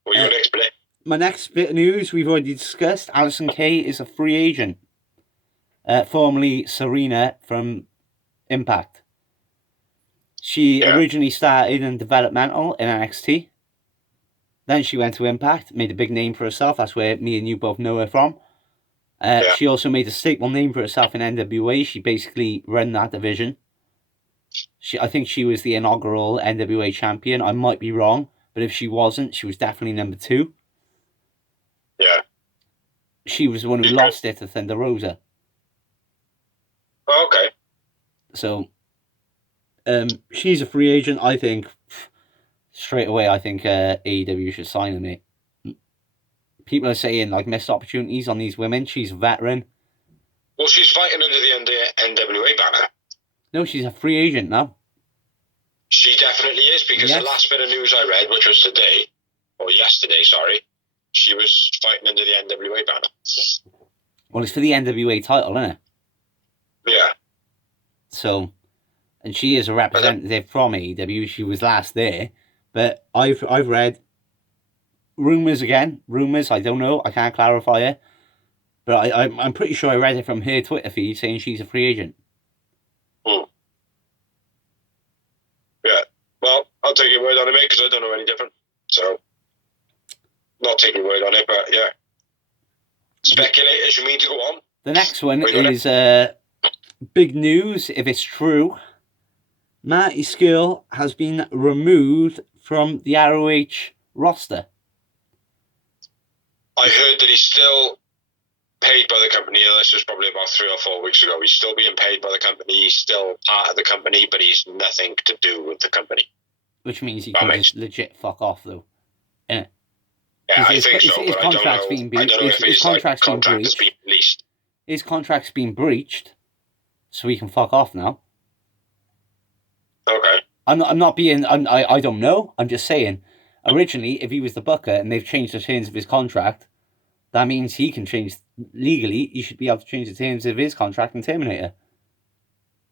What your next bit? My next bit of news we've already discussed. Alison Kay is a free agent. Formerly Serena from Impact. She originally started in developmental in NXT. Then she went to Impact, made a big name for herself. That's where me and you both know her from. She also made a staple name for herself in NWA. She basically ran that division. I think she was the inaugural NWA champion. I might be wrong, but if she wasn't, she was definitely number 2. Yeah. She was the one who lost it to Thunder Rosa. Oh, okay. So... she's a free agent. I think straight away. I think AEW should sign her, mate. People are saying like missed opportunities on these women. She's a veteran. Well, she's fighting under the NWA banner. No, she's a free agent now. She definitely is, because the last bit of news I read, which was today, or yesterday, sorry, she was fighting under the NWA banner. Well, it's for the NWA title, isn't it? Yeah. So. And she is a representative from AEW. She was last there. But I've read rumours again. Rumours, I don't know. I can't clarify it. But I'm pretty sure I read it from her Twitter feed saying she's a free agent. Yeah. Well, I'll take your word on it, mate, because I don't know any different. So, not taking your word on it, but yeah. Speculators, you mean to go on? The next one is big news, if it's true. Marty Scurll has been removed from the ROH roster. I heard that he's still paid by the company. This was probably about 3 or 4 weeks ago. He's still being paid by the company. He's still part of the company, but he's nothing to do with the company. Which means he can just legit fuck off, though. Yeah, I think so. His contract's been breached. His contract's been breached. His contract's been breached, so he can fuck off now. Okay. I'm not being... I don't know. I'm just saying. Originally, if he was the booker and they've changed the terms of his contract, that means he can change... Legally, he should be able to change the terms of his contract and terminate it.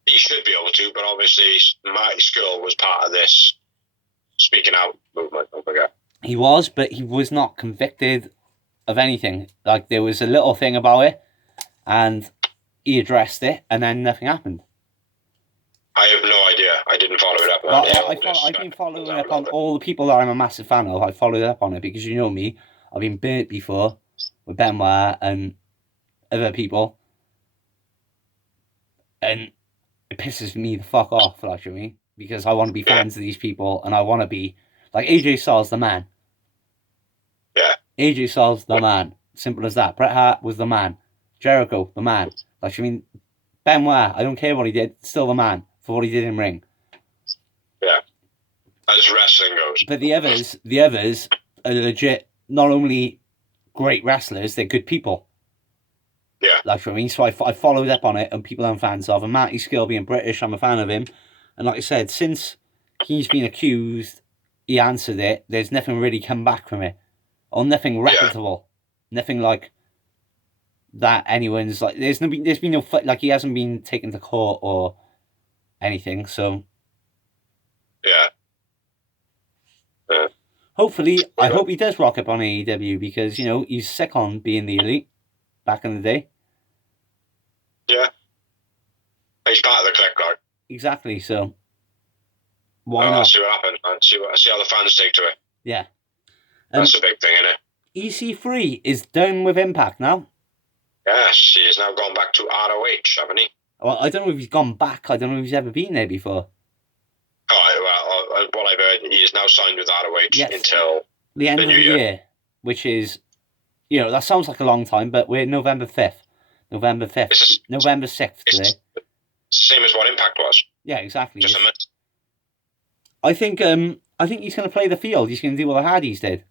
He should be able to, but obviously Marty Scurll was part of this speaking out movement, don't forget. He was, but he was not convicted of anything. Like, there was a little thing about it, and he addressed it, and then nothing happened. I have no idea. I didn't follow it up. I've been following up on all the people that I'm a massive fan of. I followed up on it because you know me. I've been burnt before with Benoit and other people. And it pisses me the fuck off, like, you know me, because I want to be fans of these people and I want to be... Like, AJ Styles, the man. Yeah. AJ Styles, the man. Simple as that. Bret Hart was the man. Jericho, the man. Like, I mean, Benoit, I don't care what he did, still the man for what he did in ring. Yeah. as wrestling goes. But the others are legit. Not only great wrestlers, they're good people. Yeah. Like what I mean. So I followed up on it, and people I'm fans of. And Matty Skill being British, I'm a fan of him. And like I said, since he's been accused, he answered it. There's nothing really come back from it, or nothing reputable, nothing like that. Anyone's like, there's been no like he hasn't been taken to court or anything. So yeah. Hopefully, I hope he does rock up on AEW because he's sick on being the elite back in the day. Yeah, he's part of the clique, like. Exactly. So why not? See what happens, man. See how the fans take to it. Yeah. That's a big thing, isn't it? EC3 is done with Impact now. Yes, he has now gone back to ROH, haven't he? Well, I don't know if he's gone back. I don't know if he's ever been there before. Oh, well, what I've heard, he is now signed with ROH until the end of the year, which is, that sounds like a long time, but we're November 5th. November 6th today. It's the same as what Impact was. Yeah, exactly. Just a minute. I think he's going to play the field. He's going to do what the Hardys did.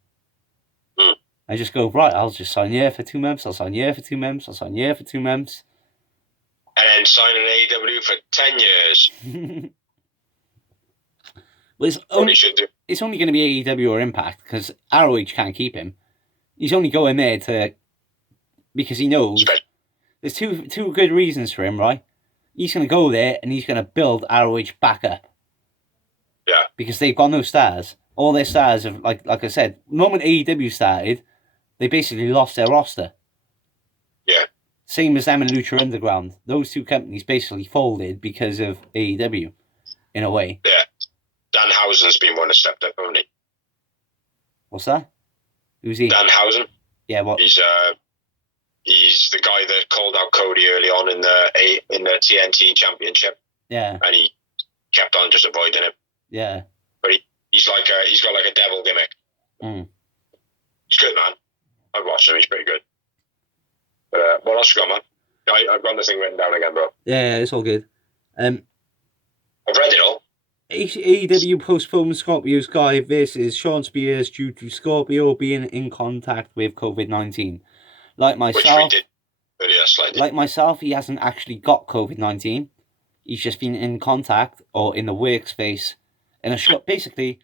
I just go, right, I'll just sign here for 2 months. I'll sign here for 2 months. I'll sign here for 2 months. And then sign an AEW for 10 years. Well, it's only going to be AEW or Impact because ROH can't keep him. He's only going there because he knows there's two good reasons for him, right? He's going to go there and he's going to build ROH back up. Yeah. Because they've got no stars. All their stars have, like I said, the moment AEW started, they basically lost their roster. Yeah. Same as them and Lucha Underground. Those two companies basically folded because of AEW, in a way. Yeah. Danhausen's been one that stepped up, hasn't he? What's that? Who's he? Danhausen. Yeah, what? He's the guy that called out Cody early on in the TNT Championship. Yeah. And he kept on just avoiding it. Yeah. But he's got like a devil gimmick. He's good, man. I've watched him. He's pretty good. But what else you got, man? I've got this thing written down again, bro. Yeah, it's all good. I've read it all. AEW postponed Scorpio Sky versus Sean Spears due to Scorpio being in contact with COVID-19. Like myself, which we did. But yeah, slightly. Like myself, he hasn't actually got COVID-19. He's just been in contact or in the workspace. Basically,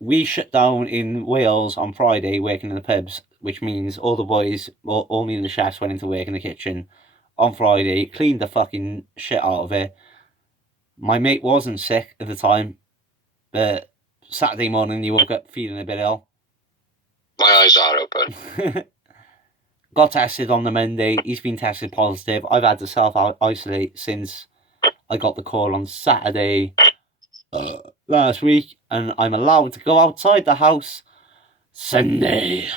we shut down in Wales on Friday working in the pubs, which means all the boys, all me and the chefs went into work in the kitchen on Friday, cleaned the fucking shit out of it. My mate wasn't sick at the time, but Saturday morning he woke up feeling a bit ill. My eyes are open. Got tested on the Monday. He's been tested positive. I've had to self-isolate since I got the call on Saturday last week, and I'm allowed to go outside the house Sunday.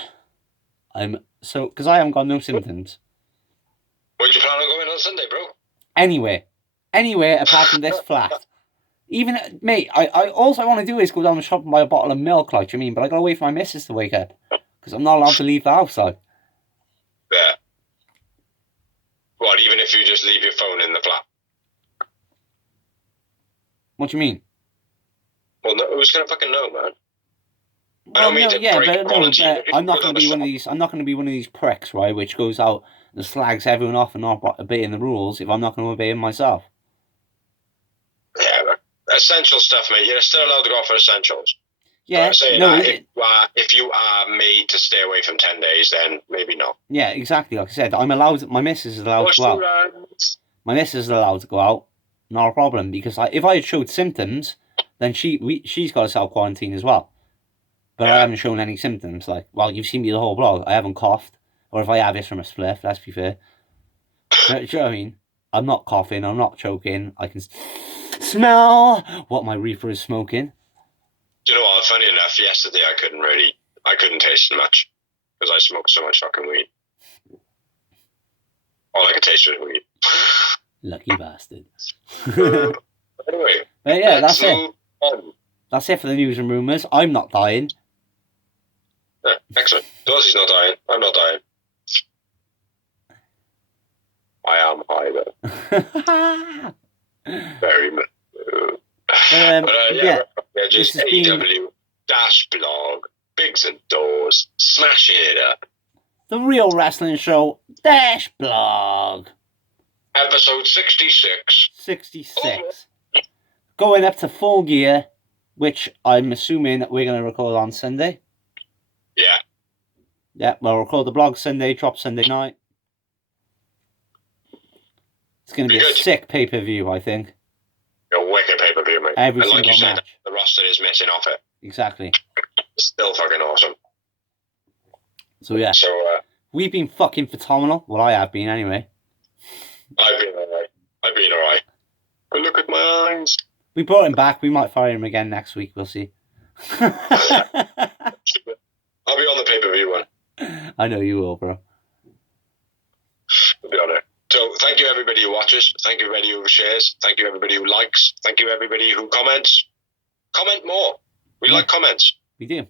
Because I haven't got no symptoms. Where'd you plan on going on Sunday, bro? Anywhere apart from this flat. Even, mate, I all I want to do is go down the shop and buy a bottle of milk, like you mean, but I gotta wait for my missus to wake up. Because I'm not allowed to leave the house, like. Yeah. What, even if you just leave your phone in the flat? What do you mean? Well, no, who's gonna fucking know, man? Well, I'm not going to be one of these. I'm not going to be one of these pricks, right? Which goes out and slags everyone off and not obeying the rules if I'm not going to obey them myself. Yeah, but essential stuff, mate. You're still allowed to go for essentials. Yeah, if you are made to stay away from 10 days, then maybe not. Yeah, exactly. Like I said, I'm allowed. My missus is allowed to go out. My missus is allowed to go out. Not a problem, because if I had showed symptoms, then she's got to self-quarantine as well. But I haven't shown any symptoms. Like, well, you've seen me the whole blog. I haven't coughed. Or if I have, it's from a spliff, let's be fair. Do you know what I mean? I'm not coughing. I'm not choking. I can smell what my reefer is smoking. Do you know what? Funny enough, yesterday I couldn't taste much. Because I smoked so much fucking weed. All I could taste was weed. Lucky bastard. Anyway. But yeah, that's it. That's it for the news and rumours. I'm not dying. Yeah, excellent. Dozzy's not dying. I'm not dying. I am high, though. Very much. Yeah, just this has been AEW dash blog, Bigs and Doors, smashing it up. the Real Wrestling Show dash blog. Episode 66. 66. Going up to Full Gear, which I'm assuming we're going to record on Sunday. Yeah. Yeah, we'll record the blog Sunday, drop Sunday night. It's going to be a sick pay-per-view, I think. A wicked pay-per-view, mate. Every and single like you match. said, the roster is missing off it. Exactly. It's still fucking awesome. So, yeah. We've been fucking phenomenal. Well, I have been, anyway. I've been alright. But look at my eyes. We brought him back. We might fire him again next week. We'll see. I'll be on the pay-per-view one. I know you will, bro. I'll be on it. So, thank you everybody who watches. Thank you everybody who shares. Thank you everybody who likes. Thank you everybody who comments. Comment more. We like comments. We do.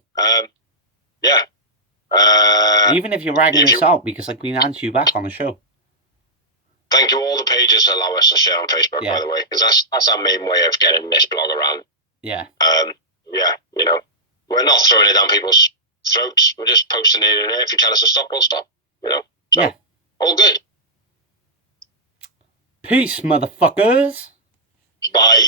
Yeah. Even if you're ragging us out, because we answer you back on the show. Thank you all the pages that allow us to share on Facebook, by the way, because that's our main way of getting this blog around. Yeah. Yeah, you know, we're not throwing it down people's throats. We're just posting it in there. If you tell us to stop, we'll stop. You know, so all good. Peace, motherfuckers. Bye.